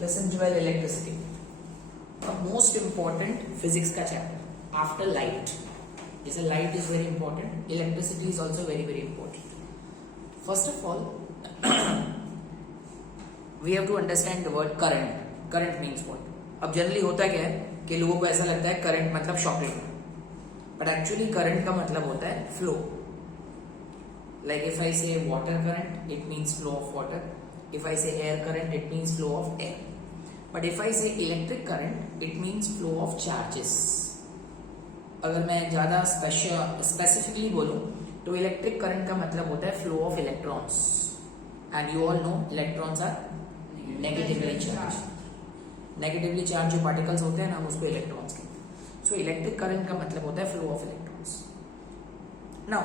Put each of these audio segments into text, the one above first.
Lesson 12 electricity, most important physics का chapter after light. जैसे light is very important, electricity is also very very important. First of all we have to understand the word current. Current means what? अब generally होता क्या है कि लोगों को ऐसा लगता है करंट मतलब शॉकिंग, बट एक्चुअली करंट का मतलब होता है फ्लो. लाइक इफ आई से water current it means flow of water, if I say air current it means flow of air, but if I say electric current it means flow of charges. अगर मैं ज्यादा specifically बोलूं तो electric current का मतलब होता है flow of electrons, and you all know electrons are negatively charge. Negatively charge जो पार्टिकल्स होते हैं ना हम उसको इलेक्ट्रॉन्स कहते हैं. सो इलेक्ट्रिक करंट का मतलब होता है flow of electrons. Now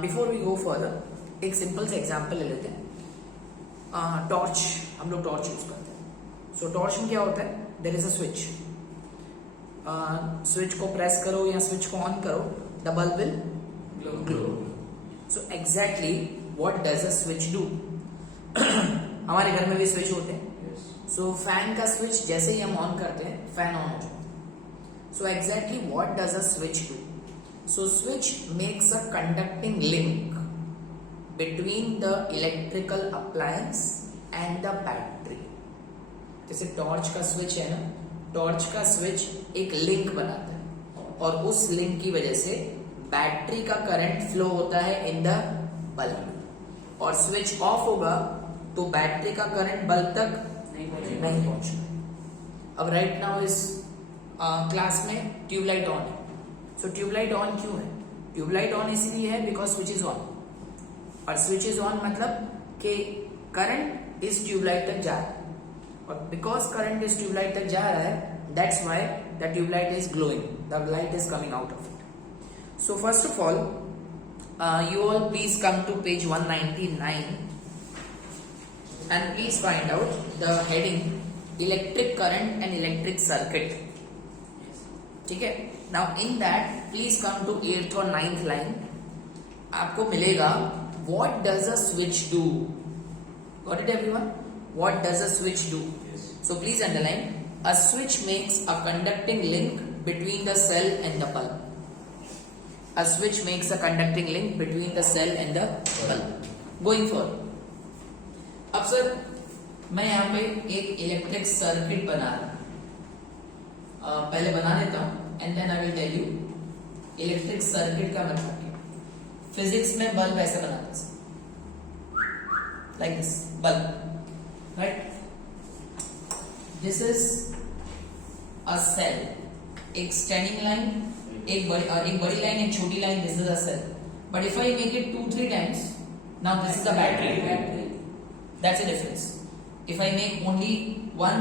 before we go further एक सिंपल से एग्जांपल ले लेते हैं. टॉर्च, हम लोग टॉर्च यूज करते हैं. सो टॉर्च में क्या होता है, there is a switch. Switch को प्रेस करो या स्विच को ऑन करो, the bulb will glow. So exactly what does a switch do? हमारे घर में भी स्विच होते हैं. सो फैन का स्विच जैसे ही हम ऑन करते हैं फैन ऑन हो जाता है. सो exactly what does a switch do? So switch makes a conducting link between the electrical appliance and the battery. जैसे टॉर्च का स्विच है ना, टॉर्च का स्विच एक लिंक बनाता है और उस लिंक की वजह से बैटरी का करंट फ्लो होता है इन द बल्ब, और स्विच ऑफ होगा तो बैटरी का करंट बल्ब तक नहीं पहुंचना. अब राइट नाउ इस क्लास में ट्यूबलाइट ऑन है. सो ट्यूबलाइट ऑन क्यों है? ट्यूबलाइट ऑन इसलिए है बिकॉज स्विच इज ऑन, और स्विच इज ऑन मतलब कि करंट इस ट्यूबलाइट तक जा रहा है, और बिकॉज करंट इस ट्यूबलाइट तक जा रहा है that's why the tubelight is glowing, the light is coming out of it. So first of all you all please come to page 199 and please find out the heading electric current and electric circuit. ठीक है. Now in that please come to 8th और 9th line. आपको मिलेगा what does a switch do? Got it everyone? What does a switch do? Yes. So please underline, a switch makes a conducting link between the cell and the bulb. A switch makes a conducting link between the cell and the bulb. Going forward. अब sir मैं यहाँ पे एक electric circuit बना रहा हूं. पहले बना देता हूं and then I will tell you electric circuit का मतलब क्या. फिजिक्स में बल्ब ऐसे बनाते हैं, like this bulb, right. This is a cell, एक स्टैंडिंग लाइन, एक बड़ी लाइन, एक छोटी line. This is a cell, but if I make it 2-3 times, now this is the battery. That's the difference. If I make only one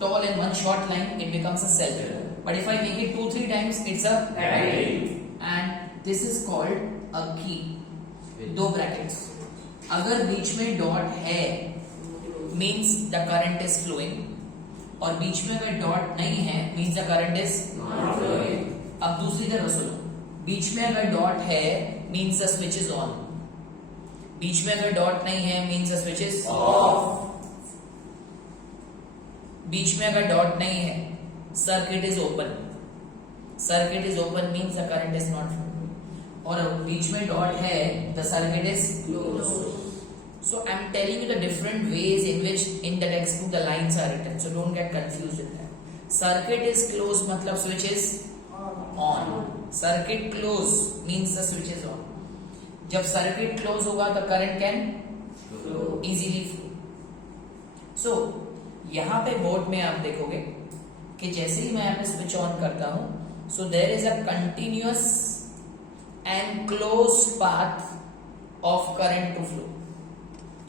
tall and one short line, it becomes a cell. But if I make it 2-3 times, it's a battery. And this is called a key. 2 brackets. अगर बीच में dot है means the current is flowing, और बीच में अगर dot नहीं है means the current is not flowing. अब दूसरी तरफ सुनो, बीच में अगर डॉट है means the switch is on, बीच में अगर डॉट नहीं है means the switch is off. बीच में अगर डॉट नहीं है circuit is open. Circuit is open means the current is not flowing. और बीच में डॉट है the circuit is closed. So I am telling you the different ways in which in the textbook the lines are written. So don't get confused with that. Circuit is closed मतलब switch is on. Circuit closed means the switch is on. जब circuit close होगा तो current can easily flow. सो यहां पे board में आप देखोगे कि जैसे ही मैं यहाँ पे स्विच ऑन करता हूं, so there is a continuous and close path of current to flow.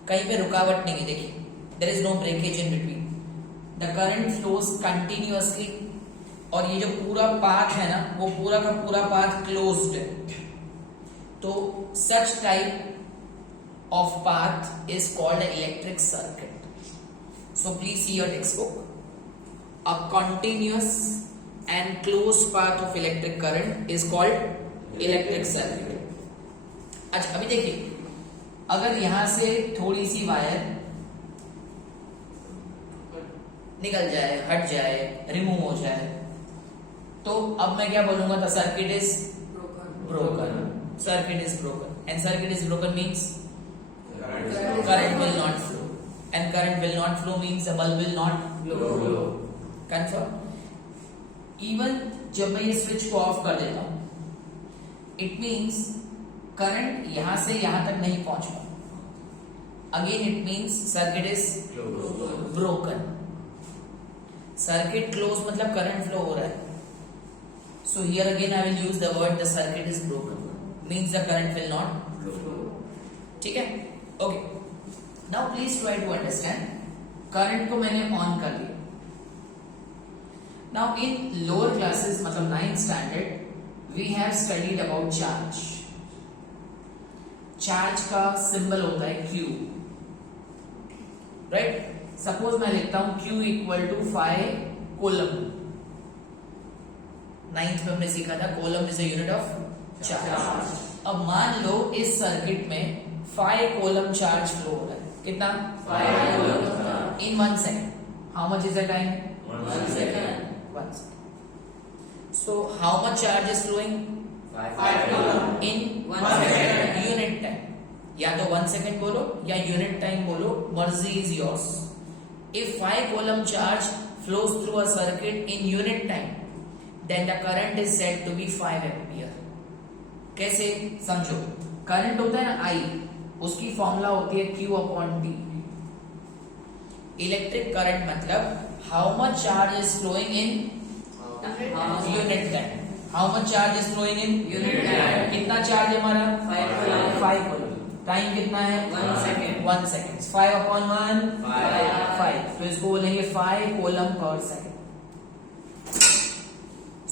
कहीं पे रुकावट नहीं है. देखिए there is no breakage in between. The current flows continuously, और ये जो पूरा पाथ है ना वो पूरा का पूरा पाथ क्लोज्ड है. तो such type of path is called an electric circuit. So please see your textbook. A continuous and closed path of electric current is called electric circuit. अच्छा अभी देखिए, अगर यहां से थोड़ी सी वायर निकल जाए, हट जाए, रिमूव हो जाए, तो अब मैं क्या बोलूंगा? The circuit is broken. Circuit is broken. And circuit is broken means current will not flow. And current will not flow means the bulb will not glow. Confirm? Even जब मैं ये स्विच को ऑफ कर देता हूं, it means current यहां से यहां तक नहीं पहुंचता. Again it means circuit is broken. Circuit close मतलब करंट फ्लो हो रहा है. So here again I will use the word the circuit is broken. Means the current will not flow. ठीक है? Okay. Now please try to understand. Current को मैंने on कर दिया. Now in lower classes मतलब 9th standard we have studied about charge. Charge का symbol होता है Q. Right? Suppose मैं लिखता हूं Q equal to 5 coulomb. 9th में हमने सीखा था coulomb is a unit of charge. अब मान लो इस सर्किट में 5 कोलम चार्ज फ्लो हो रहा है. कितना? 5 coulomb in 1 second. How much is the time? 1 second. 1 second. So how much charge is flowing? 5 coulomb in 1 second. Unit time. या तो 1 सेकंड बोलो या यूनिट टाइम बोलो, मर्जी is yours. If 5 coulomb charge flows through a circuit in unit time, then the current is said to be 5 ampere. कैसे समझो? Current होता है ना I, उसकी फॉर्मूला होती है Q upon T. Electric current मतलब how much charge is flowing in unit time. How much charge is flowing in unit time. कितना चार्ज है हमारा? 5 कोलम. टाइम कितना है? 1 सेकंड. 1 सेकंड. 5 upon 1 5. तो इसको बोलेंगे 5 कोलम पर second.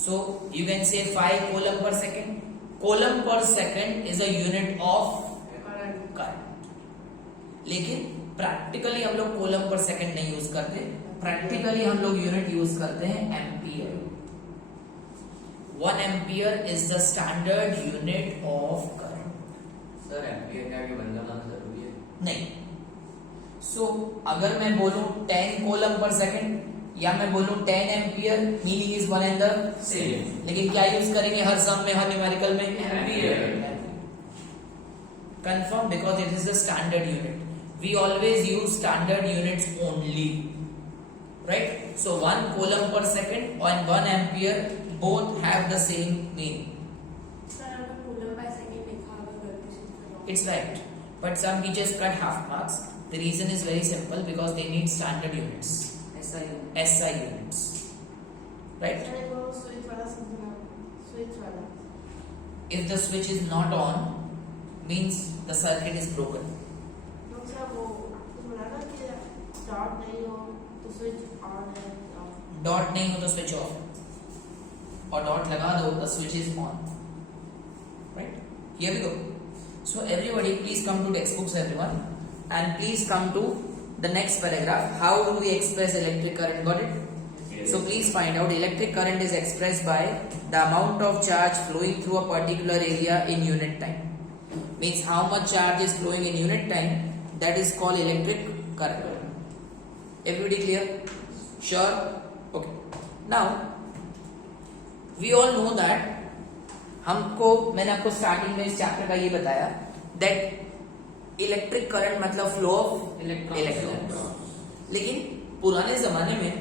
So you can say 5 coulomb per second. Coulomb per second is a unit of current. लेकिन प्रैक्टिकली हम लोग coulomb per second नहीं यूज करते. प्रैक्टिकली हम लोग यूनिट यूज करते हैं ampere. 1 ampere is the standard unit of current. Sir ampere का भी बनना जरूरी है? नहीं. सो अगर मैं बोलूं 10 coulomb per second या मैं बोलूं 10 ampere, meaning is one and the same. लेकिन क्या यूज करेंगे हर सम में, हर न्यूमेरिकल में? Ampere. Confirm? Because it is the standard unit. We always use standard units only. Right? So 1 coulomb per second and 1 ampere both have the same meaning. It's right, but some teachers cut half marks. The reason is very simple, because they need standard units. SI units. Right? If the switch is not on, means the circuit is broken. Dot नहीं हो तो switch off, और dot लगा दो the switch is on. Right? Here we go. So everybody please come to textbooks everyone, and please come to the next paragraph. How do we express electric current? Got it? Yes. So please find out. Electric current is expressed by the amount of charge flowing through a particular area in unit time. Means how much charge is flowing in unit time, that is called electric current. Everybody clear? Sure? Okay. Now we all know that मैंने आपको starting में इस chapter का ये बताया that electric current मतलब flow of electrons. लेकिन पुराने जमाने में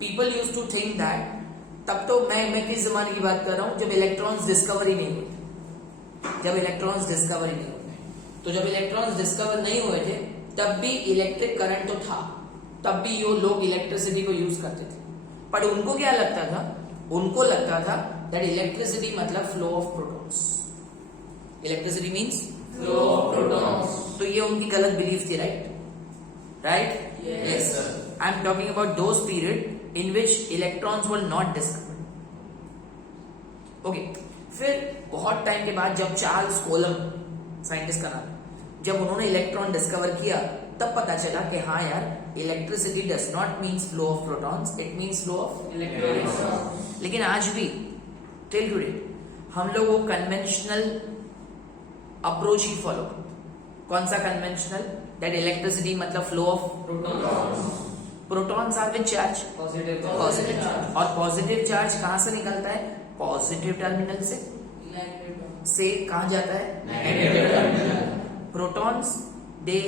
people use to think that, तब तो मैं किस जमाने की बात कर रहा हूं, जब इलेक्ट्रॉन्स डिस्कवर ही नहीं हुए. जब इलेक्ट्रॉन्स डिस्कवर ही नहीं हुए, तो जब इलेक्ट्रॉन्स डिस्कवर नहीं हुए थे तब भी इलेक्ट्रिक करंट तो था. तब भी ये लोग इलेक्ट्रिसिटी को यूज करते थे. पर उनको क्या लगता था? उनको लगता था दैट इलेक्ट्रिसिटी मतलब flow of protons. Electricity means flow of protons. तो ये उनकी गलत बिलीफ थी. Right? Yes. I am talking about those period in which electrons were not discovered. Okay. फिर बहुत टाइम के बाद जब चार्ल्स कोलम, साइंटिस्ट का नाम, जब उन्होंने इलेक्ट्रॉन डिस्कवर किया, तब पता चला कि हाँ यार, electricity does not means flow of protons, it means flow of electrons. लेकिन आज भी टिल टुडे हम लोग वो कन्वेंशनल अप्रोच ही फॉलो. कौन सा कन्वेंशनल? दैट इलेक्ट्रिसिटी मतलब flow of protons. Protons are with charge positive positive charge, और पॉजिटिव चार्ज कहां से निकलता है? पॉजिटिव टर्मिनल से कहां जाता है? Negative terminal. प्रोटॉन्स दे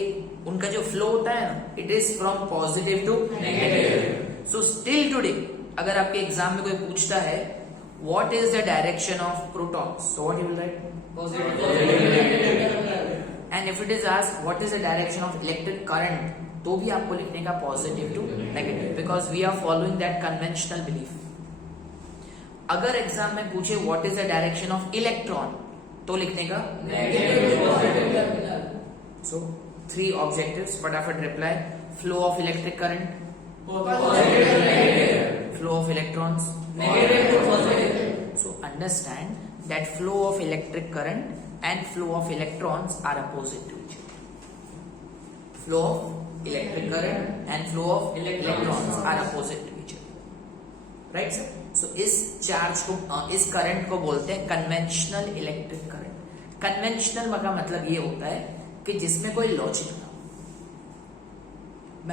उनका जो फ्लो होता है ना, it is from positive to negative. So still today अगर आपके एग्जाम में कोई पूछता है what is the direction of protons, so what you will write? And if it is asked what is the direction of electric current, तो भी आपको लिखने का positive to negative, because we are following that conventional belief. अगर exam में पूछे what is the direction of electron, तो लिखने का नेगेटिव। सो 3 ऑब्जेक्टिव्स, फटाफट reply. Flow of electric current, flow of electrons, negative to positive. So understand that flow of electric current and flow of electrons are opposite to each other. Flow of electric current and flow of electrons are opposite to each other. Right sir? So इस charge को, इस current को बोलते हैं conventional electric current. Conventional का मतलब ये होता है कि जिसमें कोई लॉजिक ना हो।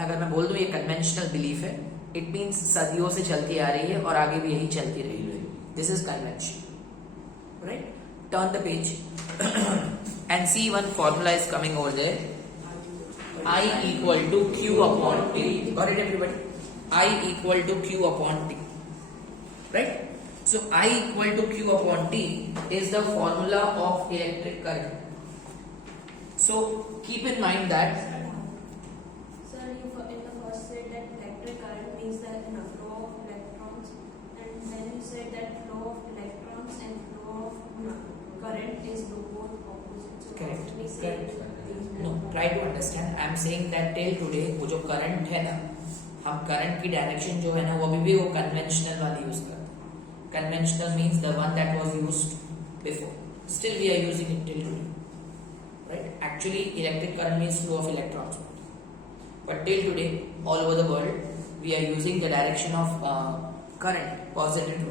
अगर मैं बोल दूं ये कन्वेंशनल बिलीफ है, इट मीन्स सदियों से चलती आ रही है और आगे भी यही चलती रहेगी। This is convention, right? Turn the page and see one formula is coming over there. I equal to Q upon T. Got it everybody? I equal to Q upon T. Right? So I equal to Q upon T is the formula of electric current. So keep in mind that Sir, you in the first said that electric current means that flow of electrons, and then you said that flow of electrons and flow of current is both opposite. So Correct. we say these no, try to understand. I am saying that till today वो जो current है ना, हम current की direction जो है ना वो अभी भी वो कन्वेंशनल वाली यूज करते हैं। Conventional means the one that was used before, still we are using it till today, right? Actually electric current means flow of electrons, but till today all over the world we are using the direction of current positive to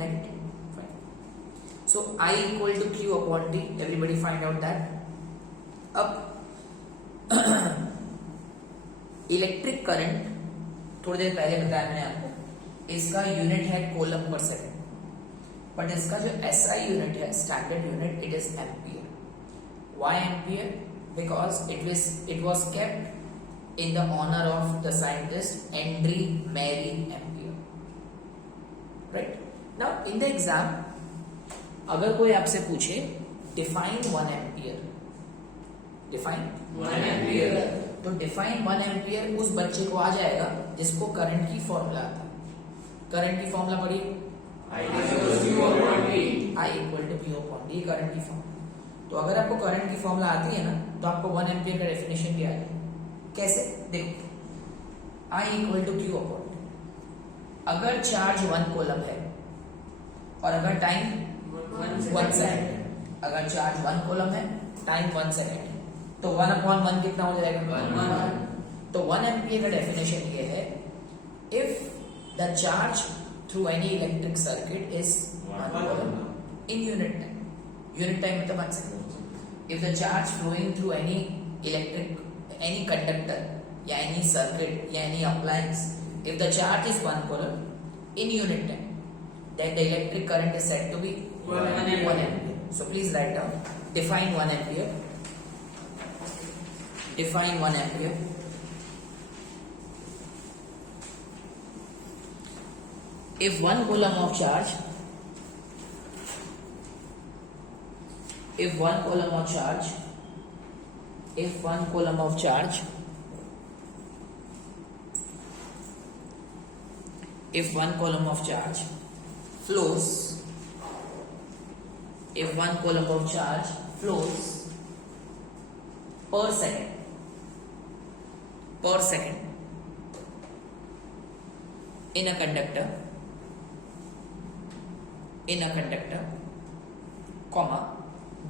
negative. Fine. So I equal to Q upon T. Everybody find out that. अब electric current थोड़ी देर पहले बताया मैंने आपको, इसका unit है कोलम पर second, but इसका जो SI यूनिट है, standard unit, it is ampere. Why ampere? Because it was kept in the honor of the scientist Henry Mary Ampere. Right? Now in the exam अगर कोई आपसे पूछे define 1 ampere, define 1 ampere, तो define 1 ampere उस बच्चे को आ जाएगा जिसको करंट की फॉर्मूला आता है। करंट की फॉर्मूला पढ़िए, I equal to Q upon T. I equal to Q upon T, current की फॉर्मूला। तो अगर आपको करंट की फॉर्मूला आती है ना, तो आपको 1 एम्पियर का डेफिनेशन भी आ जाएगा। कैसे? देखो, I equal to Q upon, अगर चार्ज 1 कोलम है और अगर टाइम 1 सेकेंड, अगर चार्ज 1 कोलम है, टाइम 1 सेकेंड है, तो 1 अपॉन 1 कितना हो जाएगा? 1। तो 1 एम्पियर का डेफिनेशन ये है, if the charge through any electric circuit is 1 coulomb in unit time, unit time मतलब 1 second, if the charge flowing through any electric any conductor या any circuit या any appliance, if the charge is 1 coulomb in unit time, then the electric current is said to be 1 ampere. So please write down, define 1 ampere, define 1 ampere. If 1 coulomb of charge, if 1 coulomb of charge, if 1 coulomb of charge, if 1 coulomb of charge flows, if 1 coulomb of charge flows per second in a conductor, comma,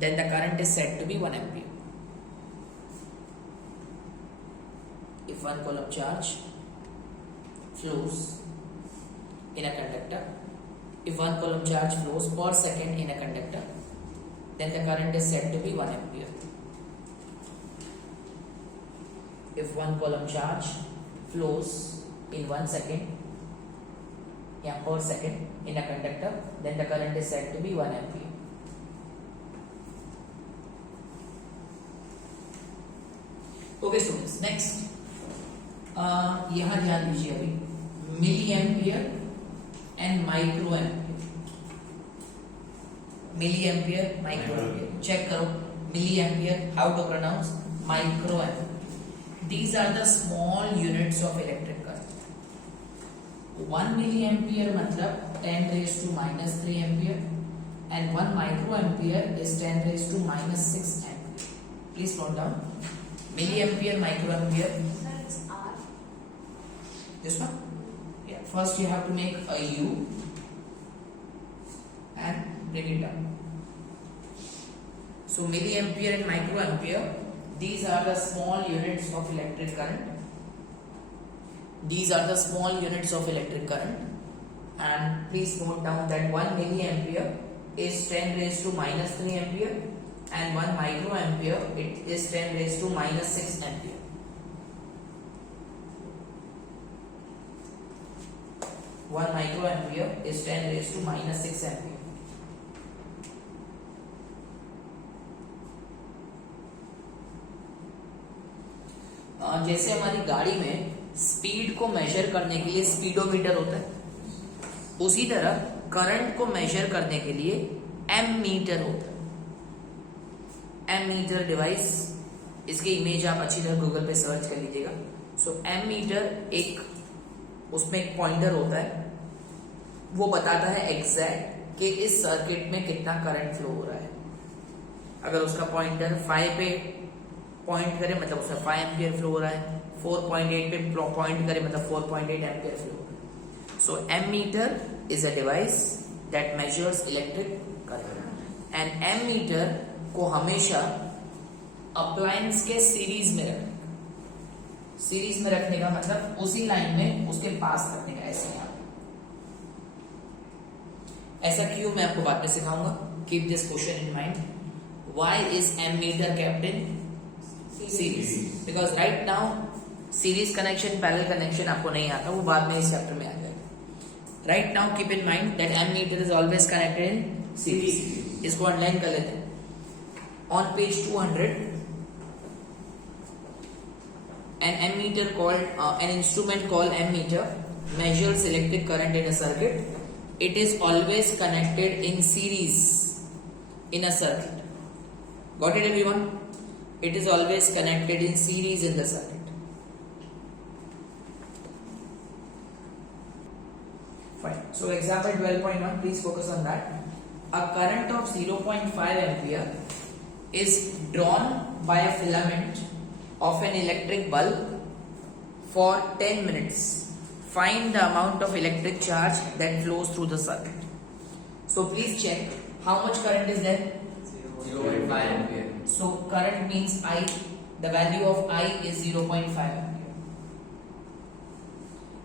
then the current is said to be 1 ampere. If 1 coulomb charge flows in a conductor, if 1 coulomb charge flows per second in a conductor, then the current is said to be 1 ampere. If 1 coulomb charge flows in 1 second per second in a conductor, then the current is said to be 1 ampere. Okay students, next यहाँ ध्यान दीजिए अभी milli ampere and micro ampere. Milli ampere micro ampere check करो. Milli ampere how to pronounce micro ampere. These are the small units of electric current. 1 milliampere मतलब 10 raised to minus 3 ampere and 1 microampere is 10 raised to minus 6 ampere. Please note down. Milliampere, microampere. Sir, it's R. This one? Yeah. First you have to make a U and bring it down. So milliampere and microampere. These are the small units of electric current. These are the small units of electric current. And please note down that 1 milliampere is 10 raised to minus 3 ampere and 1 microampere it is 10 raised to minus 6 ampere. One microampere is 10 raised to minus 6 ampere. जैसे हमारी गाड़ी में speed को major करने के लिए speedometer होता है, उसी तरह करंट को मेजर करने के लिए एमीटर होता है. एमीटर डिवाइस, इसकी इमेज आप अच्छी तरह गूगल पे सर्च कर लीजिएगा. सो एमीटर एक उसमें एक पॉइंटर होता है, वो बताता है एग्जैक्ट कि इस सर्किट में कितना करंट फ्लो हो रहा है. अगर उसका पॉइंटर 5 पे पॉइंट करे मतलब उसमें 5 एम्पियर फ्लो हो रहा है, 4.8 पे पॉइंट करे मतलब 4.8 एम्पियर फ्लो हो रहा है. So ammeter is a device that measures electric current and ammeter को हमेशा अप्लायंस के सीरीज में रखने. सीरीज में रखने का मतलब उसी लाइन में उसके पास रखने का. ऐसे यहाँ ऐसा क्यों मैं आपको बाद में सिखाऊंगा. Keep this question in mind. Why is ammeter kept in series? Because right now series connection parallel connection आपको नहीं आता, वो बाद में इस चैप्टर में आ जाएगा. Right now keep in mind that ammeter is always connected in series. इसको अंडरलाइन कर लेते हैं. On page 200 an ammeter called an instrument called ammeter measures electric current in a circuit. It is always connected in series in a circuit. Got it everyone? It is always connected in series in the circuit. Fine. So example 12.1, please focus on that. A current of 0.5 ampere is drawn by a filament of an electric bulb for 10 minutes. Find the amount of electric charge that flows through the circuit. So please check how much current is there. 0.5 ampere. So current means I. The value of I is 0.5 ampere.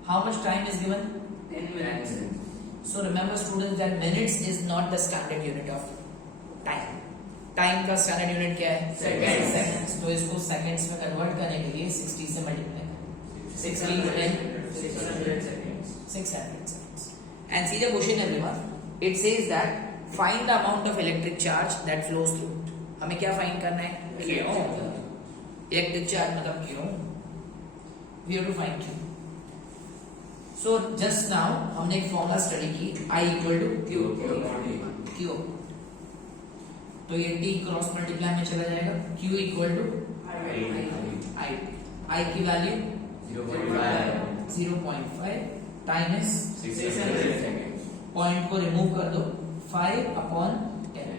How much time is given? 10 minutes. So remember students that minutes is not the standard unit of time. Time का standard unit क्या है? Seconds. तो इसको seconds में convert करने के लिए 60 से मल्टीप्लाई करें. 60 10 600 seconds. 600 seconds. And see the question everyone. It says that find the amount of electric charge that flows through it. हमें क्या फाइंड करना है? क्यों? इलेक्ट्रिक चार्ज मतलब क्यों? We have to find Q. So just now हमने एक formula study की I equal to Q. तो ये T क्रॉस मल्टीप्लाई में चला जाएगा. Q इक्वल टू I की value 0.5 time is 600 seconds. Point को रिमूव कर दो. 5 upon 10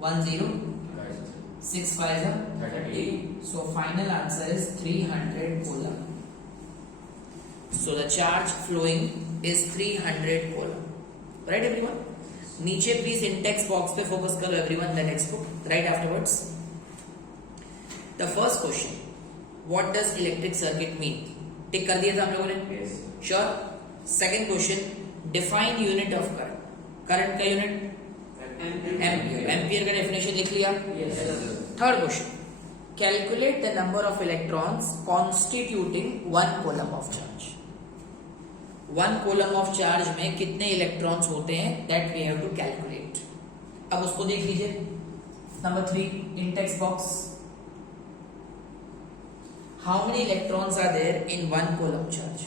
1 0 6 5 30. So final answer is 300 coulomb. So the charge flowing is 300 coulomb. Right everyone? नीचे प्लीज इन टेक्स्ट बॉक्स पे focus करो everyone. The next book right afterwards. The first question, what does electric circuit mean? Tick कर दिया था हम लोगों ने. Yes. Sure. Second question, define unit of current. Current का यूनिट एम्पियर. एम्पियर का डेफिनेशन लिख लिया. Yes. Third question, calculate the number of electrons constituting one coulomb of charge. One coulomb of charge में कितने इलेक्ट्रॉन्स होते हैं that we have to calculate. अब उसको देख लीजिए, number 3 in text box, how many electrons are there in one coulomb charge.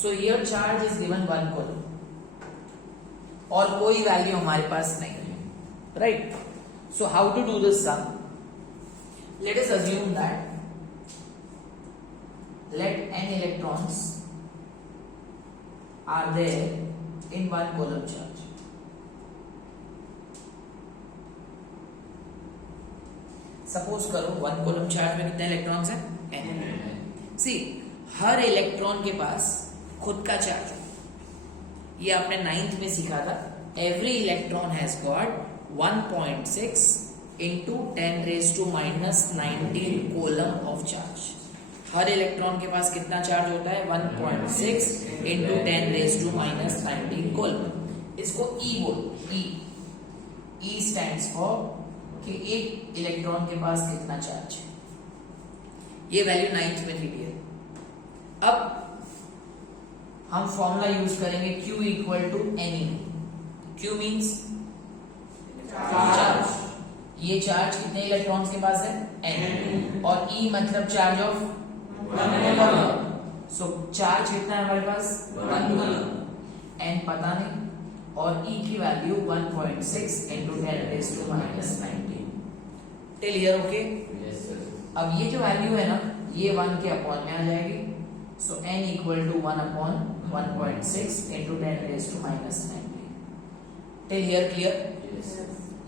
So here charge is given one coulomb और कोई वैल्यू हमारे पास नहीं है, right. So how to do this sum, let us assume that let n electrons are there in one coulomb charge. Suppose करो one coulomb charge में कितने electrons हैं? n। सी हर इलेक्ट्रॉन के पास खुद का चार्ज है, ये आपने 9th में सीखा था। Every electron has got 1.6 into 10 raised to minus 19 coulomb of charge. हर इलेक्ट्रॉन के पास कितना चार्ज होता है? 1.6 into 10 raised to minus 19 kolam. इसको E बोल, E stands for कि एक इलेक्ट्रॉन के पास कितना चार्ज है, ये वैल्यू 9th में थी डियर। अब हम फॉर्मूला यूज करेंगे Q equal to NE। Q means charge, ये चार्ज कितने इलेक्ट्रॉन्स के पास है? n। और E मतलब charge of one. So charge कितना है हमारे पास? 1। n पता नहीं और E की value 1.6 into 10 raised to minus 19। Till here okay? अब ये जो वैल्यू है ना, ये 1 के अपॉन में आ जाएगी। So n equal to 1 upon 1.6 into 10 raised to minus 19। Till here clear?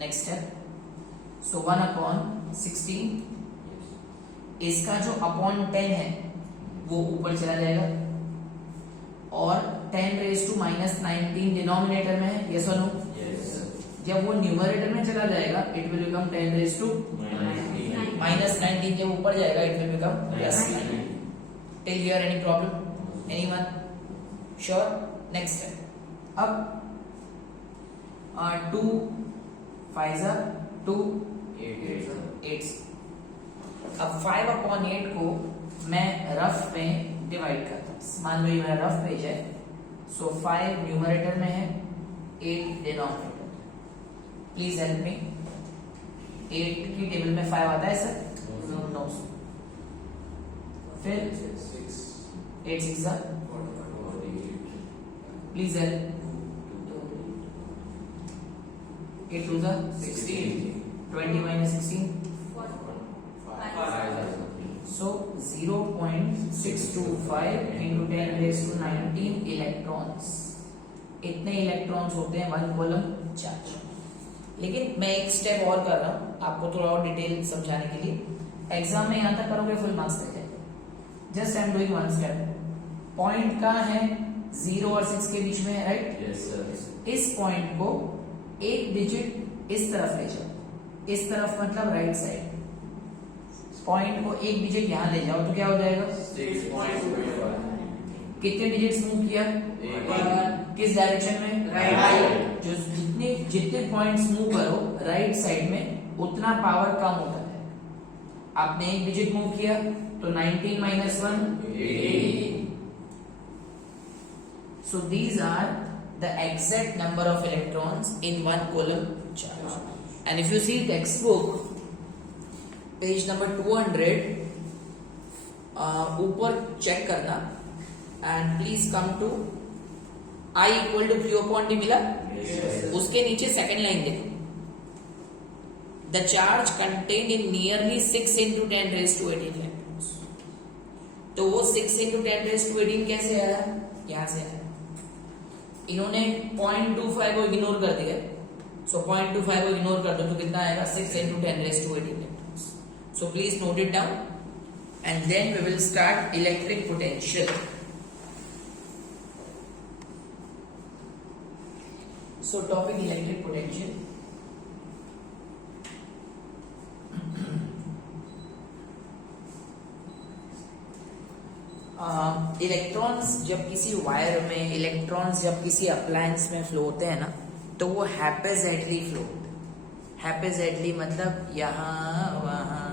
Next step, so 1 upon 16, इसका जो अपॉन 10 है वो ऊपर चला जाएगा और 10 रेज टू माइनस 19 डिनोमिनेटर में है, यस और नो? जब वो न्यूमरेटर में चला जाएगा it will become 10 raise to minus 19, जब ऊपर जाएगा it will become plus 9। Till here any problem? Anyone? Sure? Next step, अब 2 5 2 8। अब 5 अपॉन 8 को मैं रफ में डिवाइड करता हूँ। मान लो ये मेरा रफ पेज है। सो 5 न्यूमरेटर में है, 8 डिनोमिनेटर। प्लीज हेल्प मी, 8 की टेबल में 5 आता है सर? नो। फिर 8 6 please help. 8 2 16, 20 minus 16, so 0.625 into 10 raised to 19 electrons. इतने इलेक्ट्रॉन्स होते हैं वन कोलम चार्ज। लेकिन मैं एक स्टेप और कर रहा हूं आपको थोड़ा और डिटेल समझाने के लिए। एग्जाम में यहां तक करोगे फुल मार्क्स दे जाएंगे। Just I am doing one step. Point कहां है? 0 और 6 के बीच में है, राइट? Yes sir. इस पॉइंट को एक डिजिट इस तरफ ले जाओ, इस तरफ मतलब राइट साइड। पॉइंट को एक डिजिट यहां ले जाओ तो क्या हो जाएगा? 6.25। कितने डिजिट्स मूव किया? किस डायरेक्शन में? राइट। जो जितने पॉइंट्स मूव करो राइट साइड में उतना पावर कम होता है। आपने एक डिजिट मूव किया तो 19 minus 1 18। So these are the exact number of electrons in one coulomb charge. And if you see textbook page number 200 ऊपर चेक करना and please come to I equal to Q upon D मिला? उसके नीचे second line देखो, the charge contained in nearly 6 into 10 raised to 18 electrons। तो वो 6 into 10 raised to 18 कैसे आया? यहां से आया। इन्होंने 0.25 को इग्नोर कर दिया, सो 0.25 को इग्नोर कर दो तो कितना आएगा? 6 into 10 raised to 18 electrons। So please note it down and then we will start electric potential। So topic electric potential। Electrons जब किसी वायर में, इलेक्ट्रॉन्स जब किसी अप्लायंस में फ्लो होते हैं ना तो वो हैपेजेडली फ्लो होते हैं। हैपेजेडली मतलब यहाँ वहां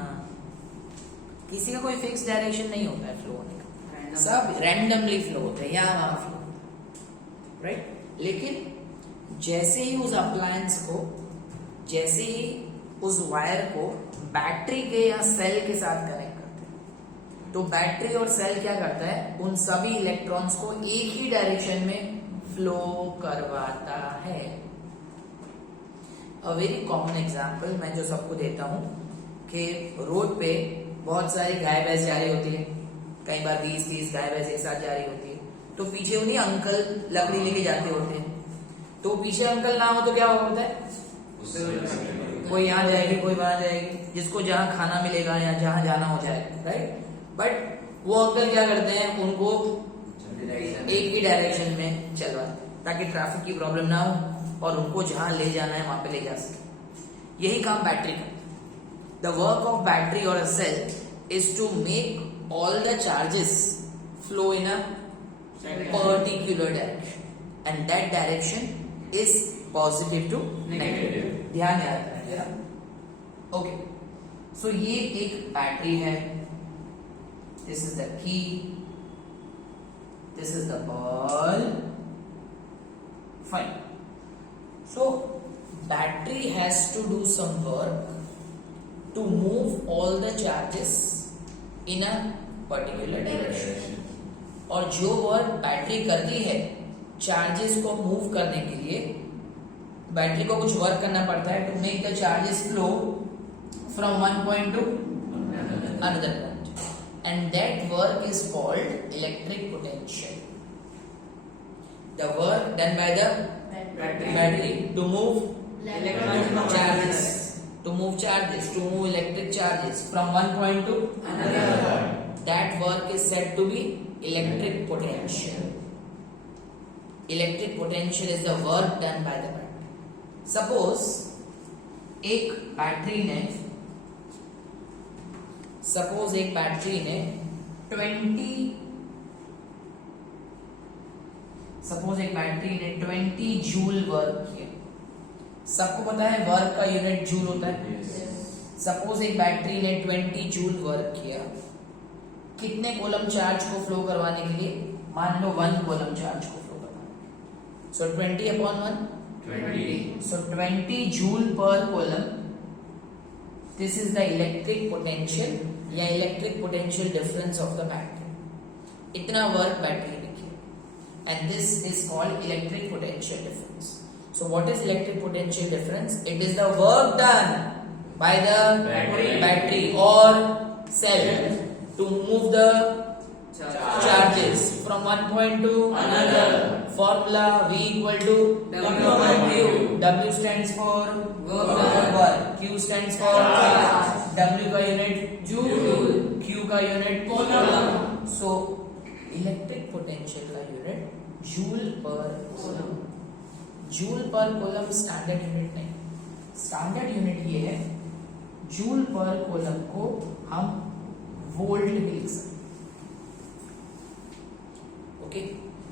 किसी का कोई फिक्स डायरेक्शन नहीं होता है फ्लो होने का, Random. सब रैंडमली फ्लो होते हैं, यहाँ वहां फ्लो, राइट। लेकिन जैसे ही उस अप्लायंस को, जैसे ही उस वायर को बैटरी के या सेल के साथ कनेक्ट करते हैं, तो बैटरी और सेल क्या करता है, उन सभी इलेक्ट्रॉन्स को एक ही डायरेक्शन में फ्लो करवाता है। अ वेरी कॉमन एग्जाम्पल मैं जो सबको देता हूं कि रोड पे बहुत सारी गाय भैंस जा रही होती है, कई बार 20-30 गाय भैंस एक साथ जा रही होती है, तो पीछे उन्हीं अंकल लकड़ी लेके जाते होते हैं, तो पीछे अंकल ना हो तो क्या होता है, कोई यहाँ जाएगी कोई वहां जाएगी, जिसको जहां खाना मिलेगा या जहां जाना हो जाएगा, राइट। बट वो अंकल क्या करते हैं, उनको एक ही डायरेक्शन में चलवाते ताकि ट्रैफिक की प्रॉब्लम ना हो और उनको जहां ले जाना है वहां पे ले जा सके। यही काम बैटरी का। The work of battery or a cell is to make all the charges flow in a particular direction and that direction is positive to negative. ध्यान याद रखना जरा। ओके, सो ये एक बैटरी है, this is the key, this is the ball, fine. So battery has to do some work to move all the charges in a particular direction, और जो work battery करती है चार्जेस को मूव करने के लिए, बैटरी को कुछ वर्क करना पड़ता है to make the charges flow from one point to another point, and that work is called electric potential. The work done by the battery to move charges, to move electric charges from one point to another point. That work is said to be electric potential. Electric potential is the work done by the battery. Suppose एक battery ने 20 joule work किया। सबको पता है work का unit joule होता है। Suppose एक बैटरी ने 20 जूल वर्क किया, कितने कूलम चार्ज को फ्लो करवाने के लिए, मान लो 1 कूलम चार्ज को फ्लो करवाना, so 20 upon 1 20, so 20 joule per coulomb. This is the electric potential या electric potential difference of the battery. इतना वर्क बैटरी ने किया and this is called electric potential difference. So what is electric potential difference? It is the work done by the battery or cell to move the charges from one point to another. Formula V equal to W upon Q. W stands for work, Q stands for charge, W का unit joule, Q का unit coulomb. So electric potential का unit joule per coulomb. Joule per coulomb standard unit नहीं, standard unit ये है, joule per coulomb को हम volt भी लिख सकते। Okay,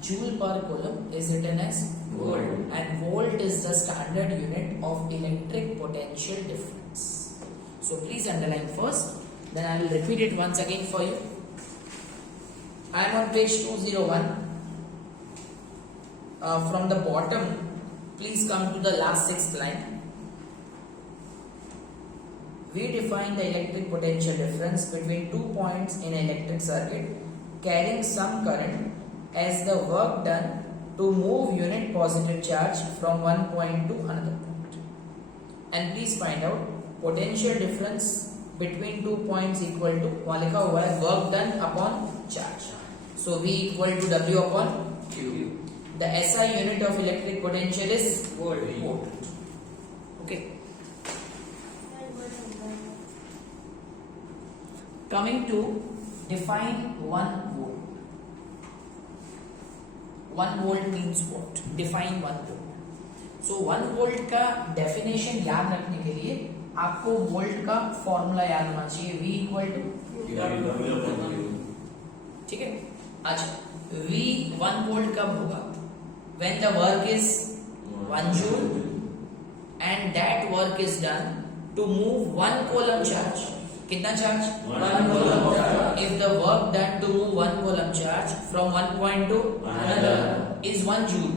joule per coulomb is written as volt and volt is the standard unit of electric potential difference. So please underline first, then I will repeat it once again for you. I am on page 201. From the bottom, please come to the last 6th line. We define the electric potential difference between 2 points in an electric circuit carrying some current as the work done to move unit positive charge from one point to another point. And please find out potential difference between 2 points equal to, वहाँ लिखा हुआ है work done upon charge. So V equal to W upon Q. The SI unit of electric potential is volt. Okay. Coming to define 1 volt. 1 volt means what? Define 1 volt. So 1 volt का definition याद रखने के लिए आपको volt का formula याद होना चाहिए, V equal to, ठीक है। अच्छा, V 1 volt कब होगा? When the work is 1 joule and that work is done to move 1 coulomb charge कितना charge? 1 coulomb charge. If the work done to move 1 coulomb charge from one point to Another. is 1 joule.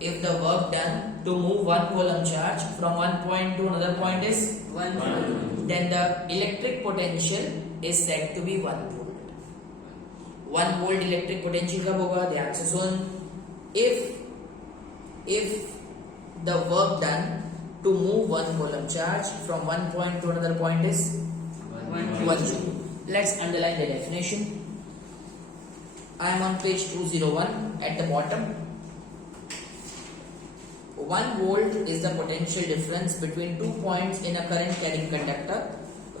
If the work done to move 1 coulomb charge from one point to another point is 1 then the electric potential is said to be 1 volt. 1 volt electric potential कब होगा? ध्यान से सुन. If the work done to move 1 coulomb charge from one point to another point is 1 joule. Let's underline the definition. I am on page 201 at the bottom. 1 volt is the potential difference between 2 points in a current carrying conductor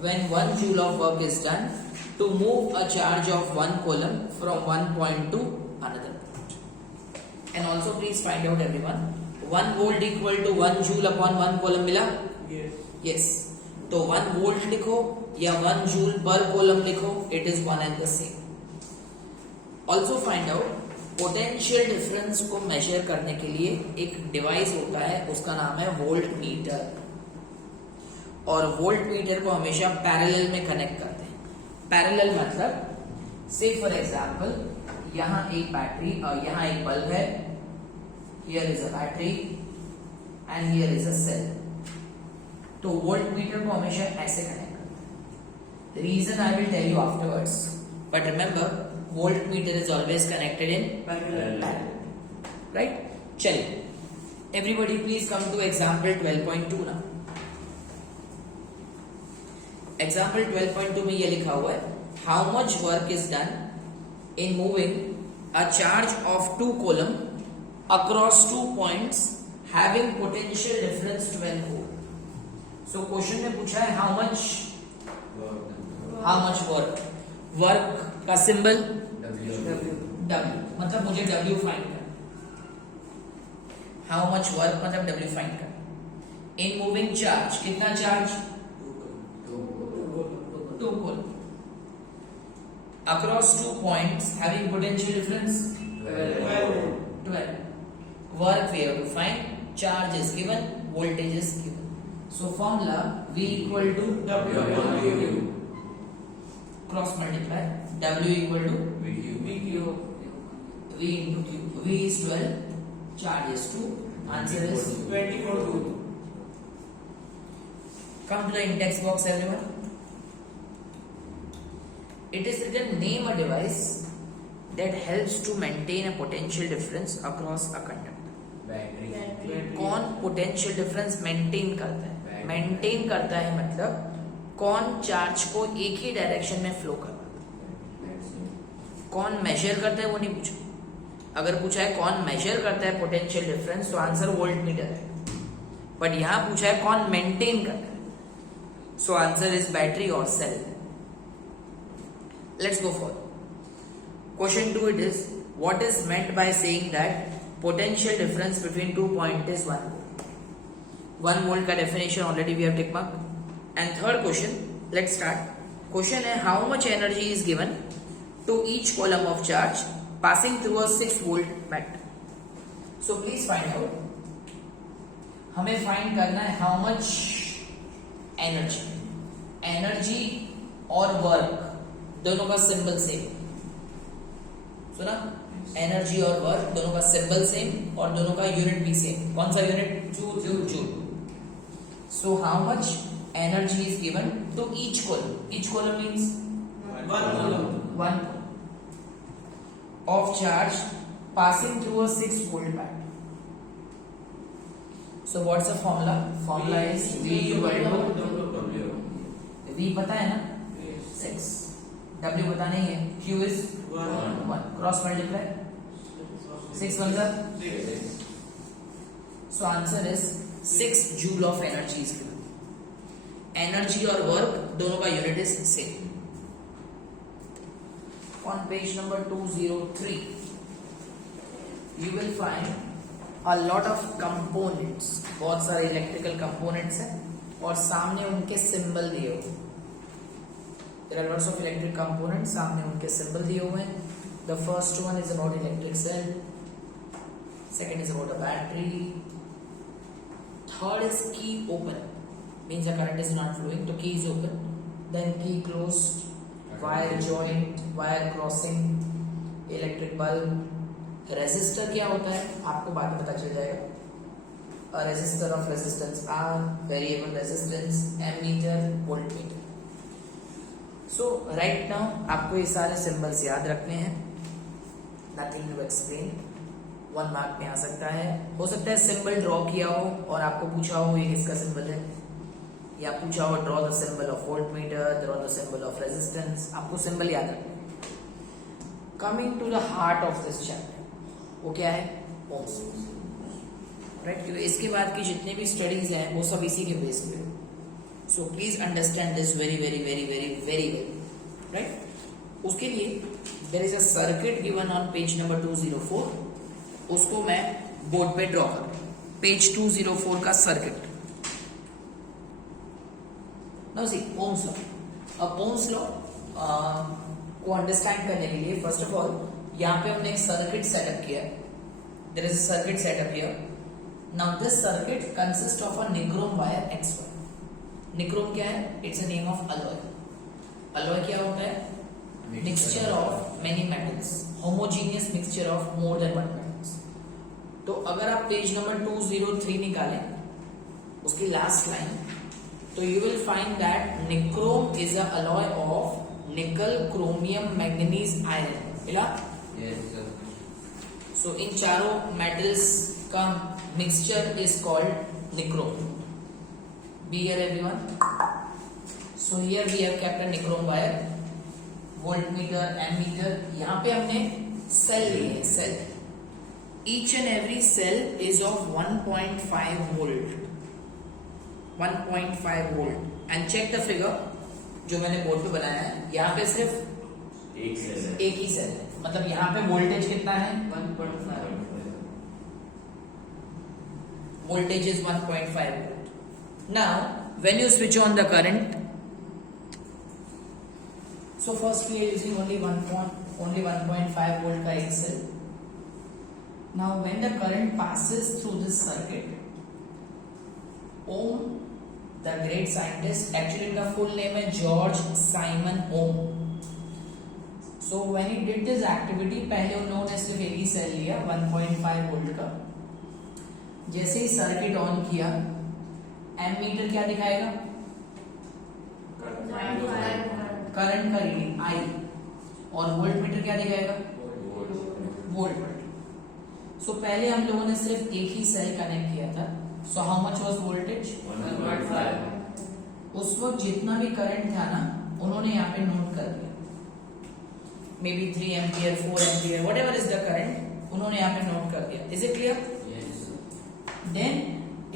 when 1 joule of work is done to move a charge of 1 coulomb from one point to another point. And also please find out everyone, 1 volt equal to 1 joule upon 1 coulomb मिला? Yes. तो 1 volt लिखो या 1 joule per coulomb लिखो, it is one and the same. Also find out potential difference को major करने के लिए एक डिवाइस होता है, उसका नाम है वोल्ट मीटर. और वोल्ट मीटर को हमेशा पैरेलल में कनेक्ट करते हैं. पैरेलल मतलब से फॉर एग्जांपल यहाँ एक बैटरी और यहाँ एक बल्ब है. Here is a battery and here is a cell. तो वोल्ट मीटर को हमेशा ऐसे कनेक्ट करते हैं. Reason I will tell you afterwards, but remember voltmeter is always connected in parallel. Right? चलिए, everybody please come to example 12.2 now. Example 12.2 में ये लिखा हुआ है, how much work is done in moving a charge of 2 coulomb across 2 points having potential difference 12 volt. So question में पूछा है how much work. Work का सिंबल W, मतलब मुझे W फाइंड करना. हाउ मच वर्क मतलब W फाइंड करना. In moving charge, कितना charge? 2 coulomb across 2 points having potential difference 12. Work we have to find, charge is given, voltage is given. So formula V equal to W cross multiply W equal to VQ. V into Q. V is 12, charge is 2, answer is 24 joule. Come to the index box everyone. It is written, name a device that helps to maintain a potential difference across a conductor. Battery. कौन potential difference maintain करता है? Maintain करता है मतलब कौन charge को एक ही direction में फ्लो करता है. कौन मेजर करता है वो नहीं पूछा. अगर पूछा है कौन मेजर करता है पोटेंशियल डिफरेंस तो आंसर वोल्ट मीटर है. बट यहां पूछा है कौन मेंटेन करता है, so answer is battery or cell. Let's go for question 2. It is what is meant by saying that potential difference between 2 point is 1 volt. 1 volt का definition already we have take mark. And third question, let's start. Question है how much energy is given to each column of charge passing through a 6 volt battery. So please find out. हमें find करना है how much energy और work दोनों का symbol same. सुना? Energy और work दोनों का सिंबल सेम और दोनों का यूनिट भी सेम. कौन सा unit? Joule. So how much energy is given to each column? Each column means 1 coulomb. 1 of charge passing through a 6 volt battery. So what's the formula? Formula is V equal to W. V पता है ना? 6. W पता नहीं है. Q is 1. Cross multiply 6 1 जा. So answer is 6 joule of energy is given. Energy और work दोनों का unit is same. On page number 203, you will find a lot of components. बहुत सारे इलेक्ट्रिकल कंपोनेंट्स हैं और सामने उनके सिंबल दिए हुए. There are lots of electric components. सामने उनके सिंबल दिए हुए हैं. The first one is about electric cell. Second is about a battery. Third is key open. Means the current is not flowing. So key is open. then key closed, wire joint, wire crossing, electric bulb. Resistor क्या होता है आपको बाद में पता चल जाएगा. A resistor of resistance R, variable resistance, ammeter, voltmeter. So right now आपको ये सारे सिंबल्स याद रखने हैं. Nothing to explain. 1 मार्क में आ सकता है. हो सकता है सिंबल ड्रॉ किया हो और आपको पूछा हो ये किसका सिंबल है, या पूछा हो draw the symbol of voltmeter, draw the symbol of resistance. आपको सिंबल याद रखने. Coming to the heart of this chapter, वो क्या है? ओम्स. राइट, क्योंकि इसके बाद की जितने भी स्टडीज हैं वो सब इसी के बेस पे. So please understand this very very very very very well. Right, उसके लिए there is a circuit given on page number 204. उसको मैं बोर्ड पे ड्रॉ कर रहा हूं. पेज 204 का circuit. Now see Ohm's law. अब ओम्स लॉ को अंडरस्टैंड करने के लिए फर्स्ट ऑफ ऑल यहाँ पे हमने एक सर्किट सेटअप किया. There is a circuit setup here. Now this circuit consist of a nichrome wire X1. Nichrome क्या है? It's a name of alloy. Alloy क्या होता है? Mixture of many metals, homogeneous mixture of more than one metals. तो अगर आप page number 203 निकालें उसकी लास्ट लाइन, तो you will find that nichrome is a alloy of nickel, chromium, manganese, iron. मिला? Yes, sir. सो इन चारों मेटल्स का mixture is called nichrome. Be here everyone. So here we have kept a nichrome wire, voltmeter, ammeter. यहाँ पे हमने cell लिए हैं. Cell, each and every cell is of 1.5 volt. 1.5 volt. And check the figure जो मैंने board पे बनाया है. यहाँ पे सिर्फ एक ही सेल है. मतलब यहाँ पे वोल्टेज कितना है? 1.5. Voltage is 1.5 volt. Now, when you switch on the current, so first we are using only 1.5 volt का एक cell. Now, when the current passes through this circuit, Ohm, the great scientist, actually the full name is George Simon Ohm. So when he did this activity, पहले उन्होंने सिर्फ एक ही cell लिया 1.5 volt का. जैसे ही circuit on किया, ammeter क्या दिखाएगा? करंट का रीडिंग I. और वोल्ट मीटर क्या दिखाएगा? वोल्ट. सो पहले हम लोगों ने सिर्फ एक ही सेल कनेक्ट किया था. सो हाउ मच वाज वोल्टेज? 1.5. उस वक्त जितना भी करंट था ना, उन्होंने यहाँ पे नोट कर दिया. May be 3 ampere, 4 ampere, what ever is the current, उन्होंने यहाँ पे नोट कर दिया. Is it clear? Then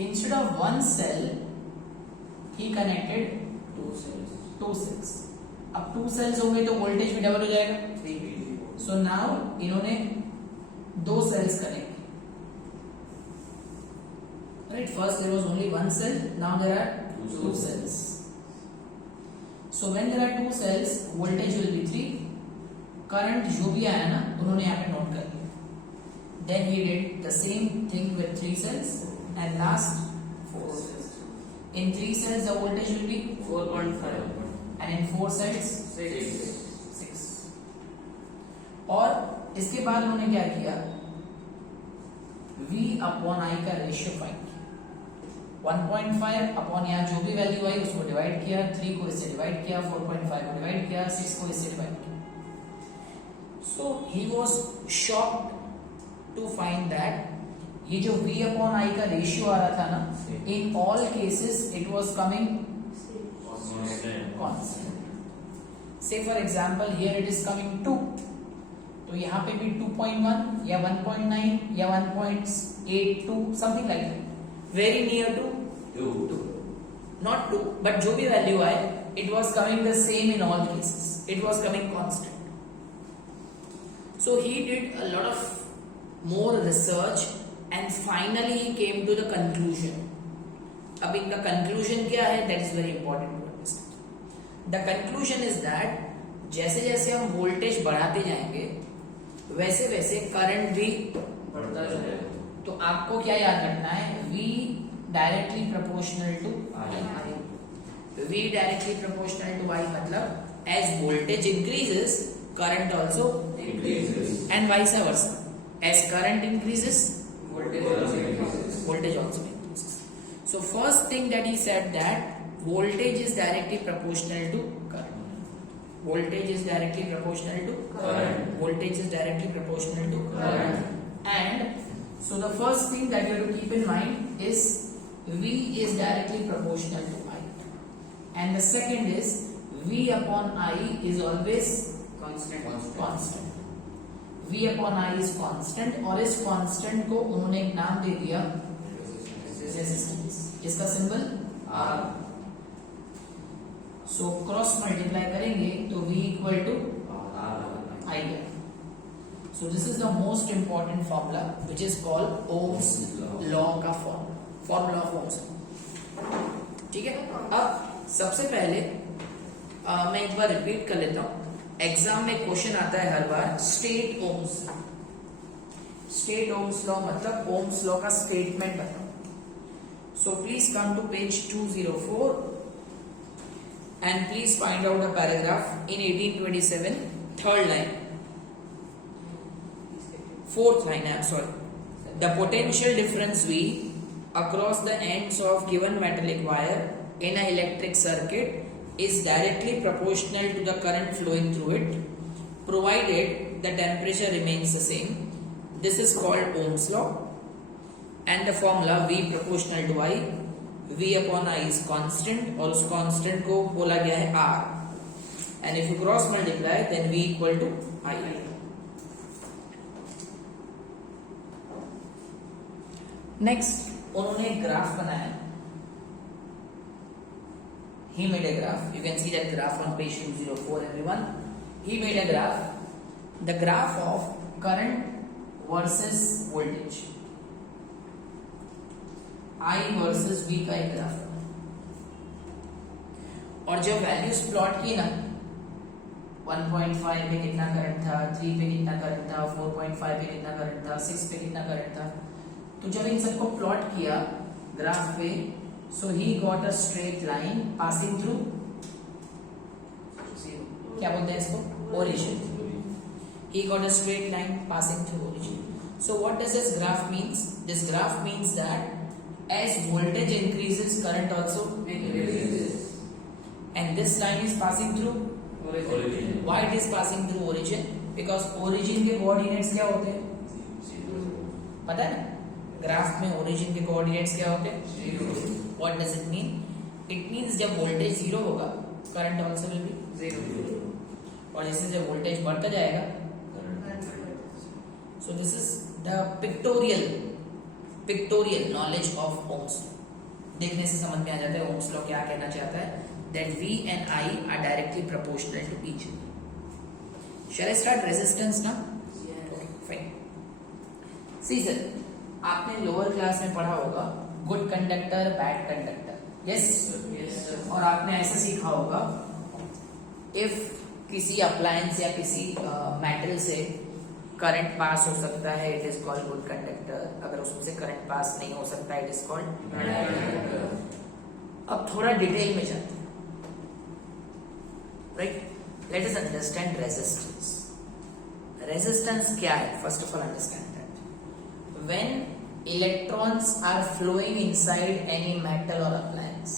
instead of one cell, he connected two cells. अब 2 cells होंगे तो वोल्टेज भी डबल हो जाएगा. So now इन्होंने 2 cells connect किए. Right? First there was only one cell. Now there are 2 cells. So when there are 2 cells, voltage will be 3. Current जो भी आया ना, उन्होंने यहाँ पे नोट कर दिया. Then he did the same thing with 3 cells and last 4 cells. In 3 cells the voltage will be 4.5 and in 4 cells 6. और इसके बाद उन्होंने क्या किया? V upon I का रेशियो फाइंड किया. 1.5 अपॉन यहाँ जो भी वैल्यू आई उसको डिवाइड किया, 3 को इससे डिवाइड किया, 4.5 को डिवाइड किया, 6 को इससे डिवाइड किया. So he was shocked to find that ये जो V upon I का रेशियो आ रहा था ना, in all cases it was coming constant. Say for example here it is coming 2, तो यहाँ पे भी 2.1 या 1.9 या 1.82 something like that, very near to 2. Not 2, but जो भी वैल्यू आए, it was coming the same in all cases. It was coming constant. So he did a lot of more research and finally he came to the conclusion. अब इनका conclusion क्या है? That is very important to understand. The conclusion is that जैसे जैसे हम voltage बढ़ाते जाएंगे, वैसे वैसे करंट भी बढ़ता जाएगा. तो आपको क्या याद रखना है? V directly proportional to I. V directly proportional to I मतलब as voltage increases current also Increases. and vice versa. As current increases Voltage also increases. voltage also increases. So first thing that he said that voltage is directly proportional to current. Voltage is directly proportional to Current. Voltage is directly proportional to Current. And so the first thing that you have to keep in mind is V is directly proportional to I. And the second is V upon I is always constant. V upon I is constant और इस constant को उन्होंने एक नाम दे दिया resistance. इसका symbol R. So cross multiply करेंगे तो V equal to R. I है. So this is the most important formula which is called Ohm's law का formula of Ohm's. ठीक है. अब सबसे पहले मैं एक बार रिपीट कर लेता हूँ. एग्जाम में क्वेश्चन आता है हर बार state Ohm's. State Ohm's law मतलब ओम्स लॉ का स्टेटमेंट बताओ. So please come to page 204 and please find out a paragraph in 1827 third line. Fourth line, I am sorry. The potential difference V across the ends of given metallic wire in an electric circuit is directly proportional to the current flowing through it, provided the temperature remains the same. This is called Ohm's law. And the formula V proportional to I, V upon I is constant और उस constant को बोला गया है R. And if you cross multiply, then V equal to I. Next, उन्होंने एक graph बनाया. He made a graph. You can see that graph on page 204, everyone. He made a graph. The graph of current versus voltage. I versus V का एक graph. और जब values plot की ना 1.5 पे कितना करंट था, 3 पे कितना करंट था, 4.5 पे कितना करंट था, 6 पे कितना करंट था, तो जब इन सबको प्लॉट किया ग्राफ पे, so he got a straight line passing through क्या बोलते हैं इसको, origin. He got a straight line passing through origin. So what does this graph means? This graph means that as voltage increases, current also increases. And this line is passing through Origin. Why it is passing through origin? Because origin के coordinates क्या होते हैं? पता है ना? Graph में origin के coordinates क्या होते हैं? What does it mean? It means जब voltage 0 होगा, current also will be 0. और जैसे जब voltage बढ़ता जाएगा, so this is the pictorial knowledge of Ohm's law. देखने से समझ में आ जाता है Ohm's law क्या कहना चाहता है. That V and I are directly proportional to each other. Shall I start resistance now? Yes. Okay, fine. See sir, आपने लोअर क्लास में पढ़ा होगा good conductor, bad conductor. Yes. और आपने ऐसा सीखा होगा इफ किसी अप्लायंस या किसी मेटल से करंट पास हो सकता है, it is called good conductor. अगर उसमें से करंट पास नहीं हो सकता, इट इज कॉल्ड. अब थोड़ा डिटेल में जाते हैं. Right, let us understand resistance. Resistance क्या है? First of all understand that when electrons are flowing inside any metal और अप्लायंस,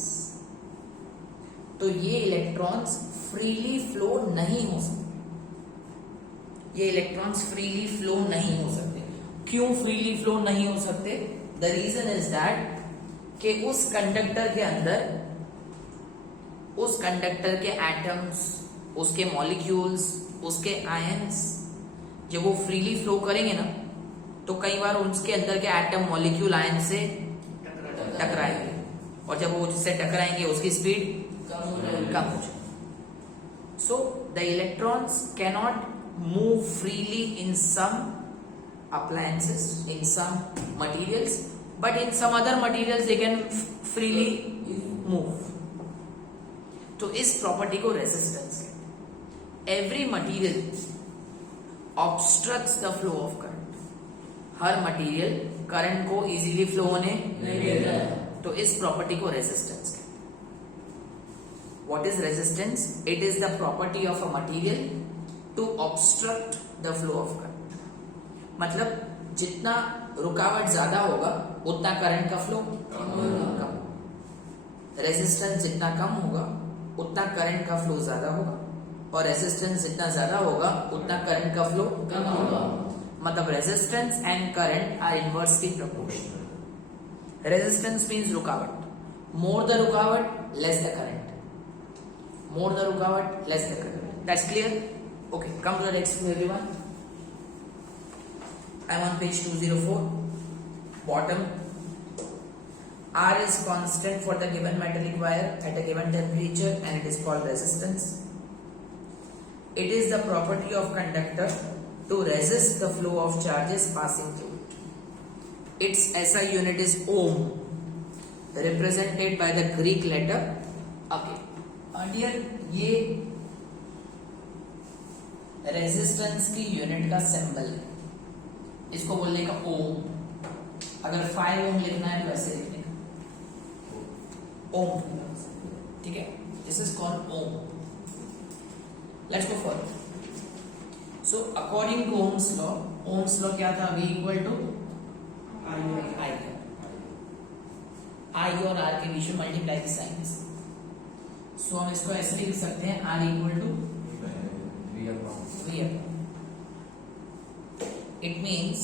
तो ये इलेक्ट्रॉन्स फ्रीली फ्लो नहीं हो सकते. ये इलेक्ट्रॉन्स फ्रीली फ्लो नहीं हो सकते. क्यों फ्रीली फ्लो नहीं हो सकते? द रीजन इज दैट कि उस कंडक्टर के अंदर उस कंडक्टर के एटम्स, उसके मॉलिक्यूल्स, उसके आयंस जब वो फ्रीली फ्लो करेंगे ना, तो कई बार उसके अंदर के एटम, मॉलिक्यूल आयन से टकराएंगे, और जब वो उससे टकराएंगे उसकी स्पीड कम हो जाएगी. So the electrons cannot move freely in some appliances, in some materials, but in some other materials they can freely move. तो इस प्रॉपर्टी को रेजिस्टेंस कहते हैं. Every material obstructs the flow of current. Her material current को easily flow होने नहीं देता, तो इस प्रॉपर्टी को रेजिस्टेंस कहते हैं. What is resistance? It is the property of a material to obstruct the flow of current. मतलब जितना रुकावट ज्यादा होगा उतना करंट का फ्लो कम। रेजिस्टेंस जितना कम होगा उतना करंट का फ्लो ज्यादा होगा, और रेजिस्टेंस जितना ज्यादा होगा उतना करंट का फ्लो कम होगा। मतलब resistance and current are inversely proportional. Resistance means रुकावट, more the रुकावट less the current, more the रुकावट less the current. That's clear? Okay, come to the next one everyone. I'm on page 204. Bottom. R is constant for the given metallic wire at a given temperature and it is called resistance. It is the property of conductor to resist the flow of charges passing through it. Its SI unit is ohm, represented by the Greek letter. Okay, earlier ये resistance की unit का symbol है, इसको बोलने का ओम। अगर 5 ओम लिखना है तो ऐसे लिखने का ओम, ठीक है? This is called ohm. Let's go forward. So according to ohm's law क्या था? V इक्वल टू आई और आर के बीच में मल्टीप्लाई की साइन। सो हम इसको ऐसे लिख सकते हैं R equal to V। It means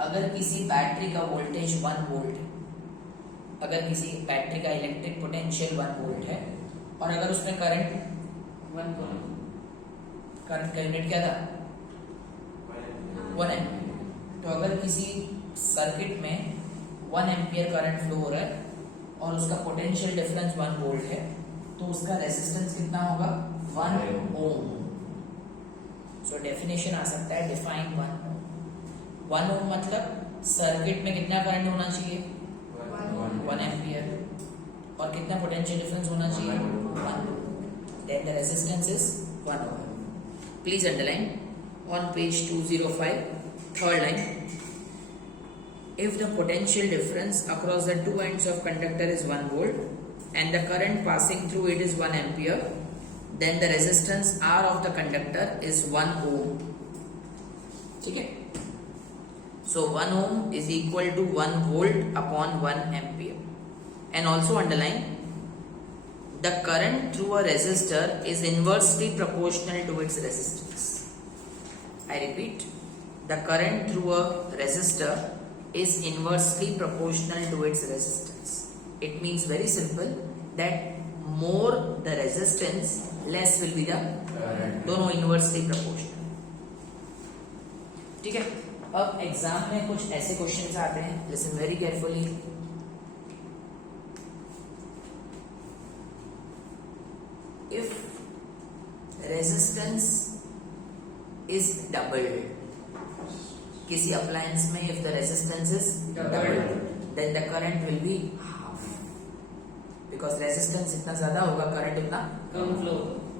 अगर किसी बैटरी का वोल्टेज 1 वोल्ट है, अगर किसी बैटरी का इलेक्ट्रिक पोटेंशियल 1 वोल्ट है और अगर उसमें करंट का यूनिट क्या था? 1 एम्पियर। तो अगर किसी सर्किट में 1 एम्पियर करंट फ्लो हो रहा है और उसका पोटेंशियल डिफरेंस 1 वोल्ट है तो उसका रेजिस्टेंस कितना होगा? 1 ओम। सो डेफिनेशन आ सकता है, डिफाइन 1 ओम मतलब सर्किट में कितना करंट होना चाहिए? 1 एम्पियर। और कितना पोटेंशियल डिफरेंस होना चाहिए? 1। Then the resistance is 1 ohm. Please underline on page 205, third line. If the potential difference across the two ends of conductor is 1 volt and the current passing through it is 1 ampere, then the resistance R of the conductor is 1 ohm. ठीक है? So 1 ohm is equal to 1 volt upon 1 ampere. And also underline, the current through a resistor is inversely proportional to its resistance. I repeat, the current through a resistor is inversely proportional to its resistance. It means very simple that more the resistance, less will be the current. दोनों inversely proportional. ठीक है? अब exam में कुछ ऐसे questions आते हैं, listen very carefully. If resistance is doubled, किसी अप्लायंस में if the resistance is doubled then the current will be half, because resistance जितना ज्यादा होगा करंट उतना कम फ्लो।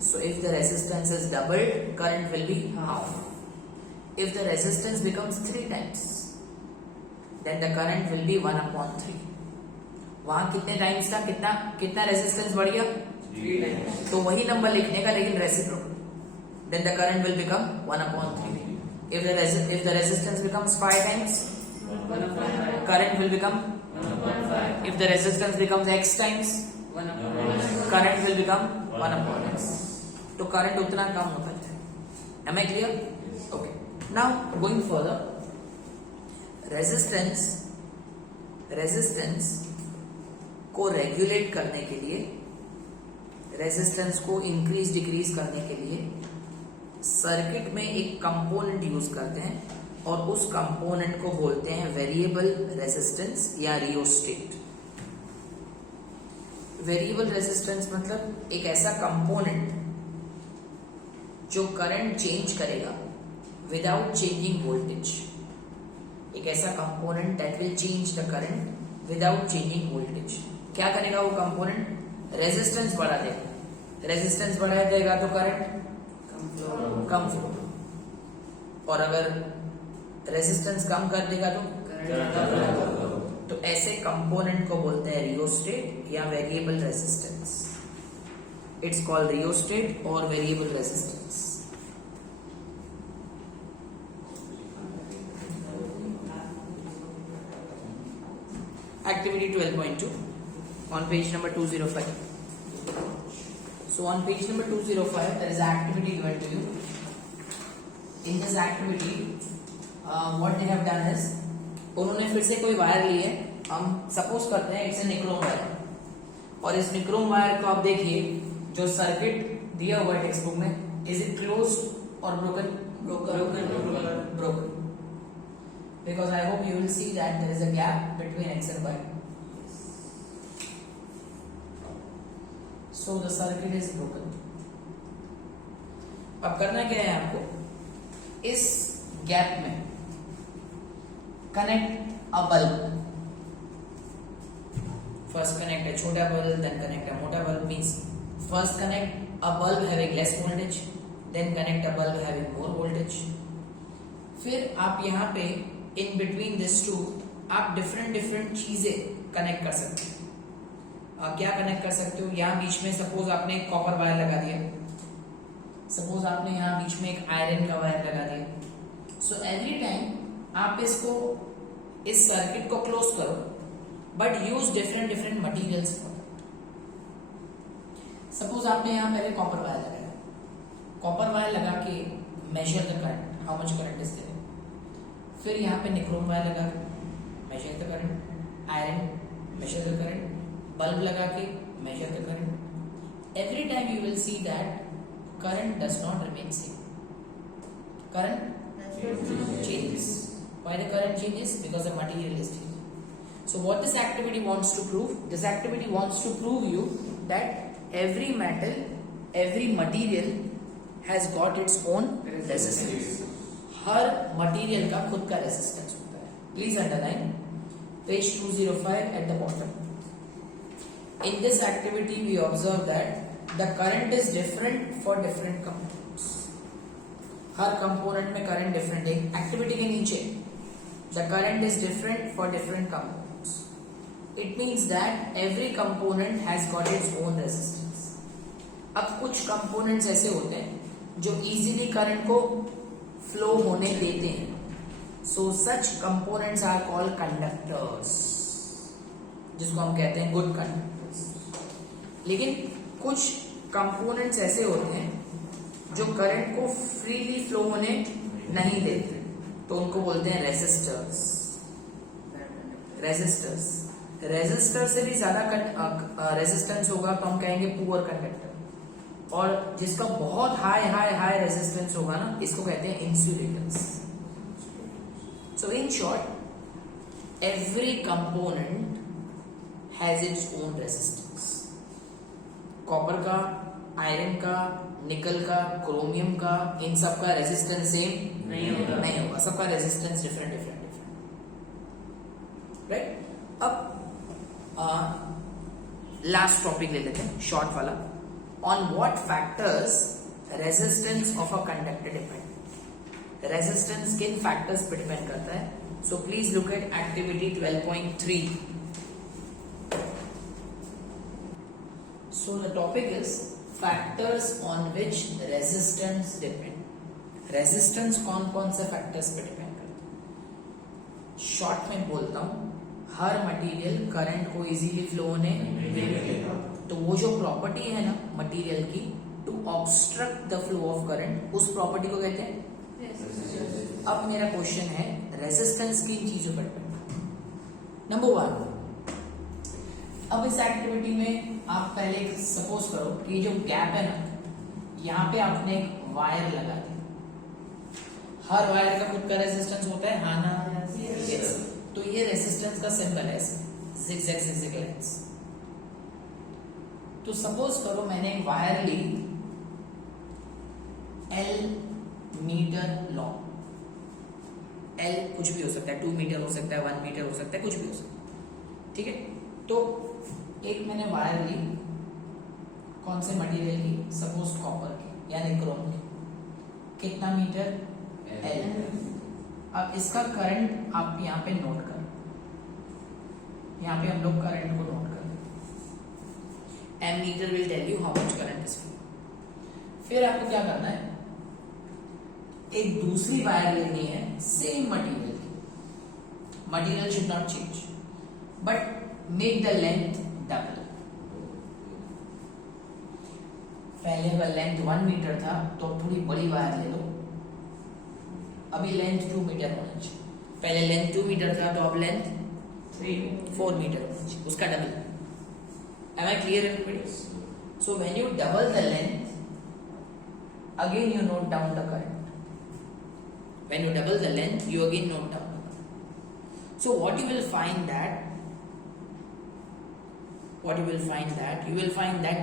So if the resistance is doubled current will be half. If the resistance becomes 3 times then the current will be 1/3। वहां कितने times का कितना रेजिस्टेंस बढ़ गया? 3 times। तो वही नंबर लिखने का लेकिन reciprocal, then the current will become 1/3। If the resistance becomes 5 times, current will become 1/5. If the resistance becomes x times, current will become 1/x. तो current उतना कम होता है। Am I clear? Okay. Now going further, resistance को regulate करने के लिए, resistance को increase decrease करने के लिए सर्किट में एक कंपोनेंट यूज करते हैं और उस कंपोनेंट को बोलते हैं वेरिएबल रेजिस्टेंस या रियोस्टेट। वेरिएबल रेजिस्टेंस मतलब एक ऐसा कंपोनेंट जो करंट चेंज करेगा विदाउट चेंजिंग वोल्टेज। एक ऐसा component that will change the current without changing voltage. क्या करेगा वो कंपोनेंट? रेजिस्टेंस बढ़ा देगा। रेजिस्टेंस बढ़ा देगा तो करंट कम फ्लो, और अगर रेजिस्टेंस कम कर देगा तो करंट। तो ऐसे कंपोनेंट को बोलते हैं रियोस्टेट या variable resistance. It's called rheostat और variable resistance. Activity 12.2 on page number 205. So on page number 205 there is an activity given to you. In this activity what they have done is उन्होंने फिर से कोई wire ली है. हम suppose करते हैं it's a nichrome wire, और इस निक्रोम वायर को आप देखिए जो सर्किट दिया हुआ है टेक्स्ट बुक में, इज इट क्लोज्ड और broken? Broken. Because I hope you will see that there is a gap between X and Y. So the circuit is broken. अब करना क्या है आपको, इस गैप में connect a bulb. First connect है छोटा बल्ब, देन कनेक्ट अ मोटा bulb. Means first connect a bulb having less voltage, then connect a bulb having more voltage. फिर आप यहाँ पे इन बिटवीन दिस टू आप डिफरेंट चीजें कनेक्ट कर सकते हो. क्या कनेक्ट कर सकते हो, यहाँ बीच में सपोज आपने एक कॉपर वायर लगा दिया, सपोज आपने यहाँ बीच में एक आयरन का वायर लगा दिया. सो एवरी टाइम आप इसको, इस सर्किट को क्लोज करो, but use different materials. Suppose आपने यहाँ पहले कॉपर वायर लगाया, कॉपर वायर लगा के measure the current, how much current is there. फिर यहाँ पे निक्रोम वायर लगा के measure the current, iron measure the current, bulb लगा के measure the current. Every time you will see that current does not remain same. Current changes. Why the current changes? Because the material is changing. So what this activity wants to prove? This activity wants to prove you that every metal, every material has got its own resistance. Her material का खुद का resistance होता है. Please underline page 205 at the bottom. In this activity we observe that the current is different for different components. Her component में current different है. Activity के नीचे the current is different for different components. It means that every component has got its own resistance. अब कुछ components ऐसे होते हैं जो इजीली करंट को फ्लो होने देते हैं. सो सच कंपोनेंट्स आर कॉल्ड कंडक्टर्स, जिसको हम कहते हैं गुड कंडक्टर्स. लेकिन कुछ कंपोनेंट्स ऐसे होते हैं जो करंट को फ्रीली फ्लो होने नहीं देते, तो उनको बोलते हैं रेजिस्टर्स. रेजिस्टर से भी ज्यादा रेजिस्टेंस होगा तो हम कहेंगे पुअर कंडक्टर, और जिसका बहुत हाई रेजिस्टेंस होगा ना, इसको कहते हैं insulators. So in short every component has its own resistance. Copper का, आयरन का, निकल का, क्रोमियम का, इन सब का रेजिस्टेंस सेम नहीं होगा. सबका रेजिस्टेंस डिफरेंट. राइट. अब लास्ट टॉपिक ले लेते हैं, शॉर्ट वाला. On what factors resistance of a conductor depend. Resistance किन फैक्टर्स पे डिपेंड करता है. So please look at activity 12.3. So the topic is factors on which resistance depend. Resistance कौन कौन से फैक्टर्स पे डिपेंड करता है. शॉर्ट में बोलता हूं, हर मटेरियल करंट को इजीली फ्लो होने देगा. तो वो जो प्रॉपर्टी है ना मटेरियल की, to obstruct the flow of current, उस प्रॉपर्टी को कहते हैं. अब मेरा क्वेश्चन है, रेजिस्टेंस किन चीजों पर डिपेंड. नंबर 1, अब इस एक्टिविटी में आप पहले सपोज करो कि जो गैप है ना, यहाँ पे आपने एक वायर लगा दिया. हर वायर का खुद का रेजिस्टेंस होता है, हाँ ना. यस. तो ये रेजिस्टेंस का सिंबल है, zigzag लाइंस. तो सपोज करो मैंने एक वायर ली L मीटर लॉन्ग. L कुछ भी हो सकता है, 2 मीटर हो सकता है, 1 मीटर हो सकता है, कुछ भी हो सकता है. ठीक है. तो एक मैंने वायर ली, कौन से मटेरियल की, सपोज कॉपर की या निक्रोम की. कितना मीटर? L. अब इसका करंट आप यहाँ पे नोट करो. यहाँ पे हम लोग करंट को नोट करते हैं। Ammeter will tell you how much current is flow. फिर आपको क्या करना है, एक दूसरी वायर लेनी है सेम मटेरियल की। Material should not change but make the length double. पहले अगर लेंथ 1 मीटर था तो अब थोड़ी बड़ी वायर ले लो, अभी लेंथ 2 मीटर होना चाहिए। पहले लेंथ 2 मीटर था तो अब लेंथ 4 मीटर होना चाहिए, उसका double. Am I clear everybody? So when you double the length, again you note down the current. When you double the length, you again note down the current. So what you will find that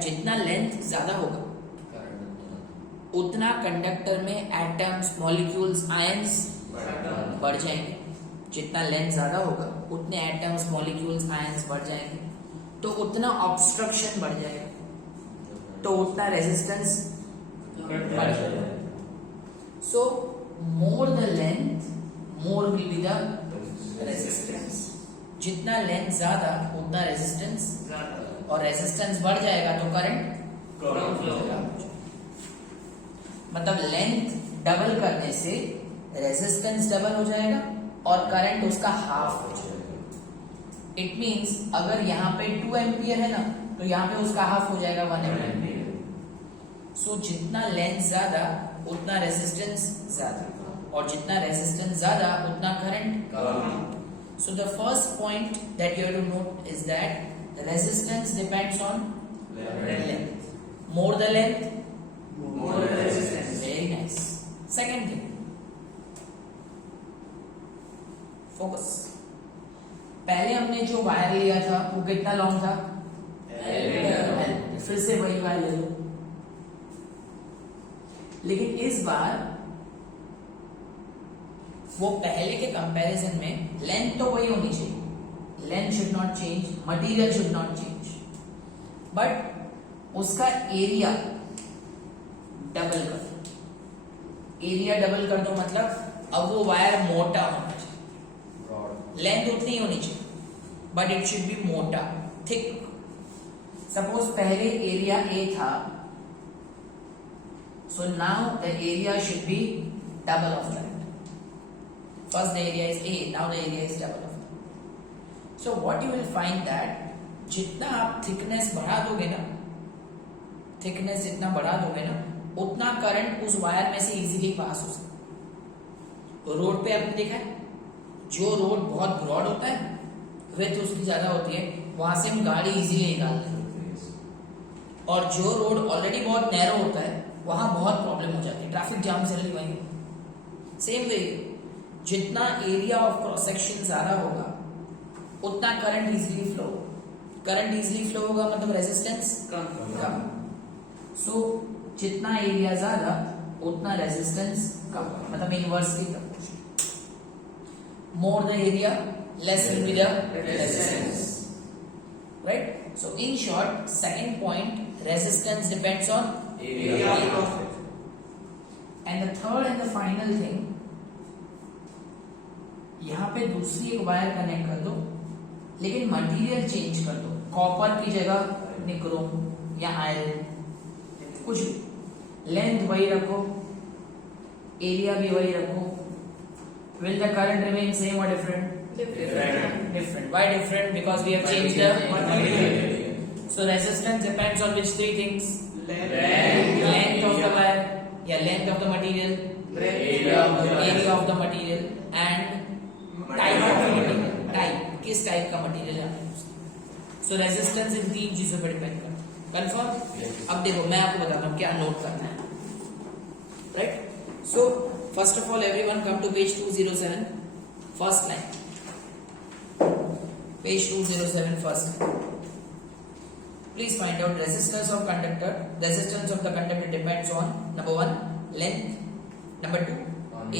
जितना length ज्यादा होगा उतना conductor में atoms, molecules, ions बढ़ जाएंगे। जितना length ज्यादा होगा उतने एटम्स, मॉलिक्यूल्स, आयंस बढ़ जाएंगे, तो उतना ऑब्स्ट्रक्शन बढ़ जाएगा, तो उतना रेजिस्टेंस बढ़ जाएगा। So more the length more will be the resistance. जितना लेंथ ज्यादा उतना रेजिस्टेंस, और रेजिस्टेंस बढ़ जाएगा तो करंट कम फ्लो होगा। मतलब लेंथ डबल करने से रेजिस्टेंस डबल हो जाएगा और करंट उसका हाफ हो जाएगा। इट मींस अगर यहाँ पे 2 एम्पियर है ना, तो यहाँ पे उसका हाफ हो जाएगा 1 एम्पियर। सो जितना लेंथ ज्यादा उतना रेजिस्टेंस ज्यादा, और जितना रेजिस्टेंस ज्यादा उतना करंट कम। So the first point that you have to note is that resistance depends on length. More the length more resistance. Very nice. Second thing, focus. पहले हमने जो वायर लिया था वो कितना लॉन्ग था? L. फिर से वही वायर ले लो, लेकिन इस बार वो पहले के कंपैरिजन में लेंथ तो वही होनी चाहिए, length should not change, material should not change, but उसका एरिया डबल कर दो। एरिया डबल कर दो मतलब अब वो वायर मोटा होना चाहिए, लेंथ उतनी होनी चाहिए बट इट शुड बी मोटा, थिक। सपोज पहले एरिया ए था, so now the area should be double of that. First the area is a, now the area is double of that. So what you will find that जितना आप thickness बढ़ा दोगे ना, thickness जितना बढ़ा दोगे ना, उतना करंट उस वायर में से इजीली पास हो सकता है। रोड पे आपने देखा है, जो रोड बहुत ब्रॉड होता है, विड्थ उसकी ज्यादा होती है, वहां से हम गाड़ी इजीली निकालते हैं, और जो रोड ऑलरेडी बहुत नैरो होता है वहां बहुत प्रॉब्लम हो जाती है, ट्रैफिक जाम से वहीं। सेम वे जितना एरिया ऑफ क्रॉस सेक्शन ज्यादा होगा उतना current easily flow, current easily flow होगा मतलब रेजिस्टेंस कम। सो जितना एरिया ज्यादा उतना रेजिस्टेंस कम, मतलब inversely proportional. More the area less will be the resistance, right? So in short, second point, resistance depends on area. And the third and the final thing, यहां पे दूसरी एक वायर कनेक्ट कर दो, लेकिन मटेरियल चेंज कर दो। Copper की जगह निक्रोम या आयरन, कुछ लेंथ वही रखो, एरिया भी वही रखो। Will the current remain same और different? Different. Why different? Because we have changed the material. So resistance depends on which three things? Length of the wire, yeah, length of the material, area of the material, and type of the material. Type, किस type का material है। So resistance इन तीन चीजों पर depend करता है। Confirm? अब देखो मैं आपको बताता हूँ क्या नोट करना है, right? So first of all everyone come to page 207, first line, page 207, first line. Please find out resistance of conductor. Resistance of the conductor depends on number 1 length, number 2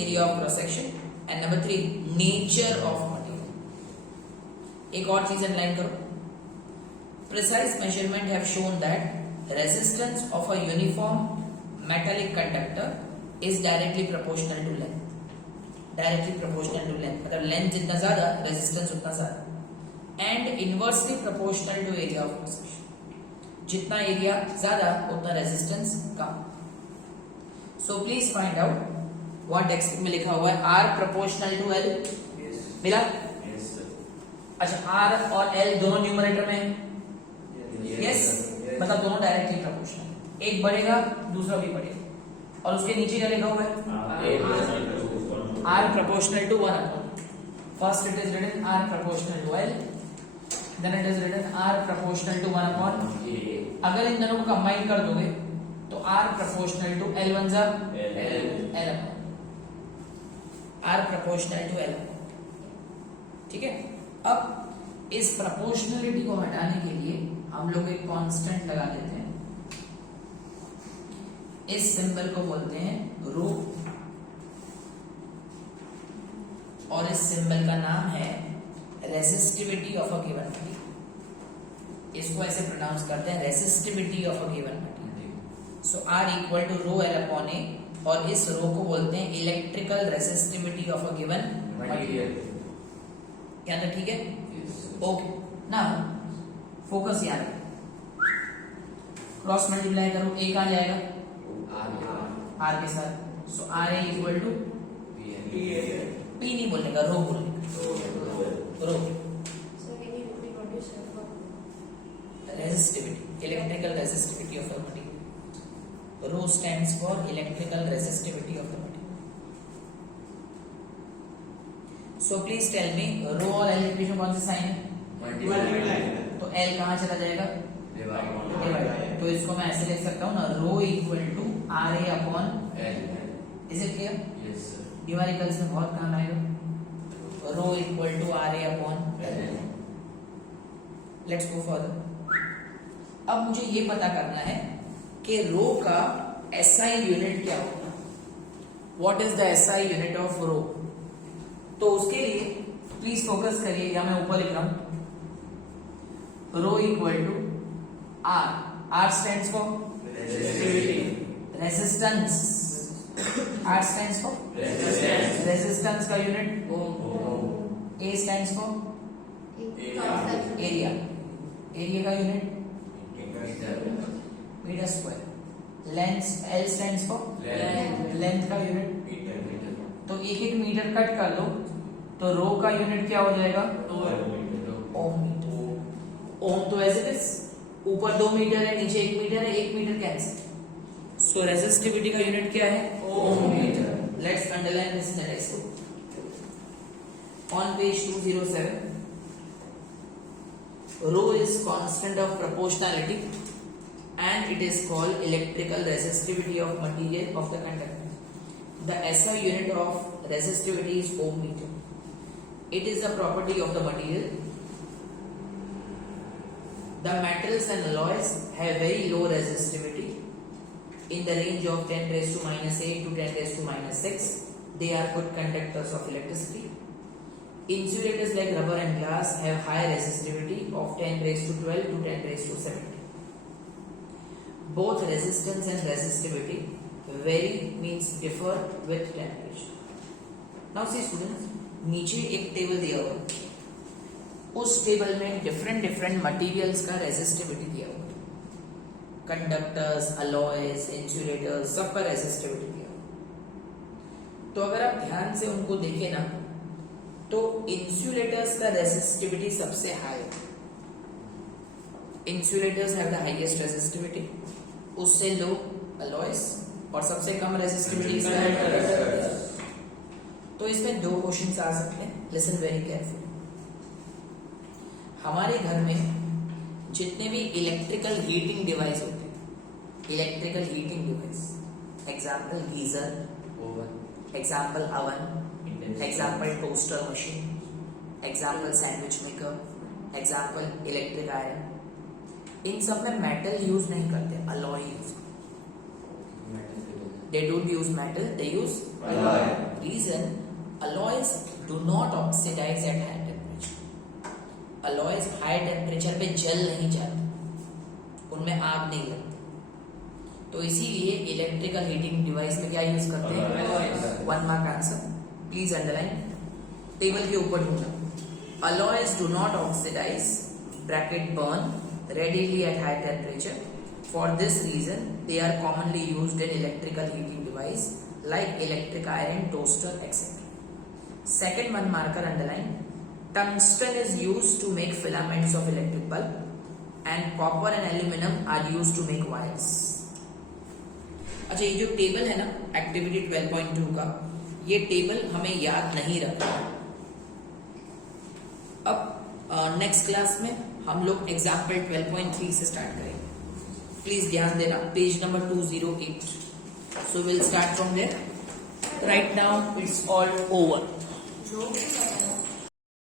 area of cross section, and number 3 nature of material. एक और चीज underline करो, precise measurement have shown that resistance of a uniform metallic conductor is directly proportional to length. Directly proportional to length, मतलब length जितना ज्यादा resistance उतना ज्यादा, and inversely proportional to area of cross section. जितना area ज्यादा उतना resistance कम. So please find out what text में लिखा हुआ है. आर प्रोपोर्शनल टू एल मिला. अच्छा, आर और एल दोनों न्यूमरेटर में है. यस, मतलब दोनों डायरेक्टली प्रोपोर्शनल. एक बढ़ेगा दूसरा भी बढ़ेगा. और उसके नीचे क्या लिखा हुआ है? R proportional to 1 upon. First it is written R proportional to L, then it is written R proportional to 1 upon. अगर इन दोनों को कंबाइन कर दोगे तो आर प्रोपोर्शनल टू एल बन जा L upon. R proportional to L. ठीक है. अब इस प्रोपोर्शनलिटी को हटाने के लिए हम लोग एक कांस्टेंट लगा देते हैं. इस सिंबल को बोलते हैं रो और इस सिंबल का नाम है resistivity of a given material. इसको ऐसे प्रोनाउंस करते हैं resistivity of a given material. So R equal to rho L upon A, और इस रो को बोलते हैं electrical resistivity of a given material. क्या था? ठीक है. ओके. नाउ फोकस यहाँ क्रॉस मल्टीप्लाई करो. ए कहाँ जाएगा? आर के साथ. So R A equal to p नहीं बोलने का, रो बोलने का. रो So can you repeat what you said about resistivity, electrical resistivity of the material. Rho stands for electrical resistivity of the material. So please tell me, rho और L के बीच में कौन सा साइन है? तो L कहाँ चला जाएगा? डिवाइड. तो इसको मैं ऐसे लिख सकता हूँ ना, rho equal to R A upon. Is it clear? Numericals में बहुत काम आएगा. Rho equal to R A upon L. Let's go further. अब मुझे ये पता करना है कि रो का एसआई यूनिट क्या होगा. What is the SI unit of rho? तो उसके लिए प्लीज फोकस करिए, या मैं ऊपर लिख रहा हूं. Rho equal to R. R stands for resistance. R stands for resistance का unit ohm. A stands for area. Area का unit metre square. Length L stands for length का यूनिट. तो एक एक मीटर कट कर दो तो रो का यूनिट क्या हो जाएगा? ओम मीटर. ओम तो एज इट इज, ऊपर 2 मीटर है, नीचे 1 मीटर है, 1 मीटर कैंसिल. सो रेजिस्टिविटी का यूनिट क्या है? Ohm metre. Let's underline this in the textbook. On page 207, rho is constant of proportionality and it is called electrical resistivity of material of the conductor. The SI unit of resistivity is ohm meter. It is a property of the material. The metals and alloys have very low resistivity in the range of 10 raised to minus 8 to 10 raised to minus 6. They are good conductors of electricity. Insulators like rubber and glass have high resistivity of 10 raised to 12 to 10 raised to 17. Both resistance and resistivity vary, means differ with temperature. Now see students, नीचे एक table दिया हुआ है. उस table में different materials का resistivity दिया हुआ है. कंडक्टर्स, अलॉयज, इंसुलेटर्स, सबका रेजिस्टिविटी दिया हुआ है. तो अगर आप ध्यान से उनको देखें ना, तो इंसुलेटर्स का रेजिस्टिविटी सबसे हाई है. Insulators have the highest resistivity, उससे लो अलॉयज, और सबसे कम रेजिस्टिविटी इसका है. तो इसमें 2 क्वेश्चंस आ सकते हैं. Listen very carefully. हमारे घर में जितने भी इलेक्ट्रिकल हीटिंग डिवाइस होते हैं, electrical heating device, example geyser, example oven, example toaster machine, example sandwich maker, example electric iron, इन सब में मेटल यूज नहीं करते, alloy use. They don't use metal, they use alloy. Reason, alloys do not oxidize at high temperature. Alloys high temperature पे जल नहीं जाते, उनमें आग नहीं लगती. तो इसीलिए इलेक्ट्रिकल हीटिंग डिवाइस में क्या यूज करते हैं? 1 mark answer. Please underline. Table के ऊपर ढूंढना. alloys do not oxidize bracket burn readily at high temperature. For this reason they are commonly used in electrical heating device like electric iron, toaster, etc. Second one marker underline, tungsten is used to make filaments of electric bulb and copper and aluminum are used to make wires. अच्छा, ये जो table है ना activity 12.2 का, ये table हमें याद नहीं रखना। अब नेक्स्ट क्लास में हम लोग एग्जाम्पल 12.3 से स्टार्ट करेंगे। प्लीज ध्यान देना, page number 208। So will start from there. Right now it's all over.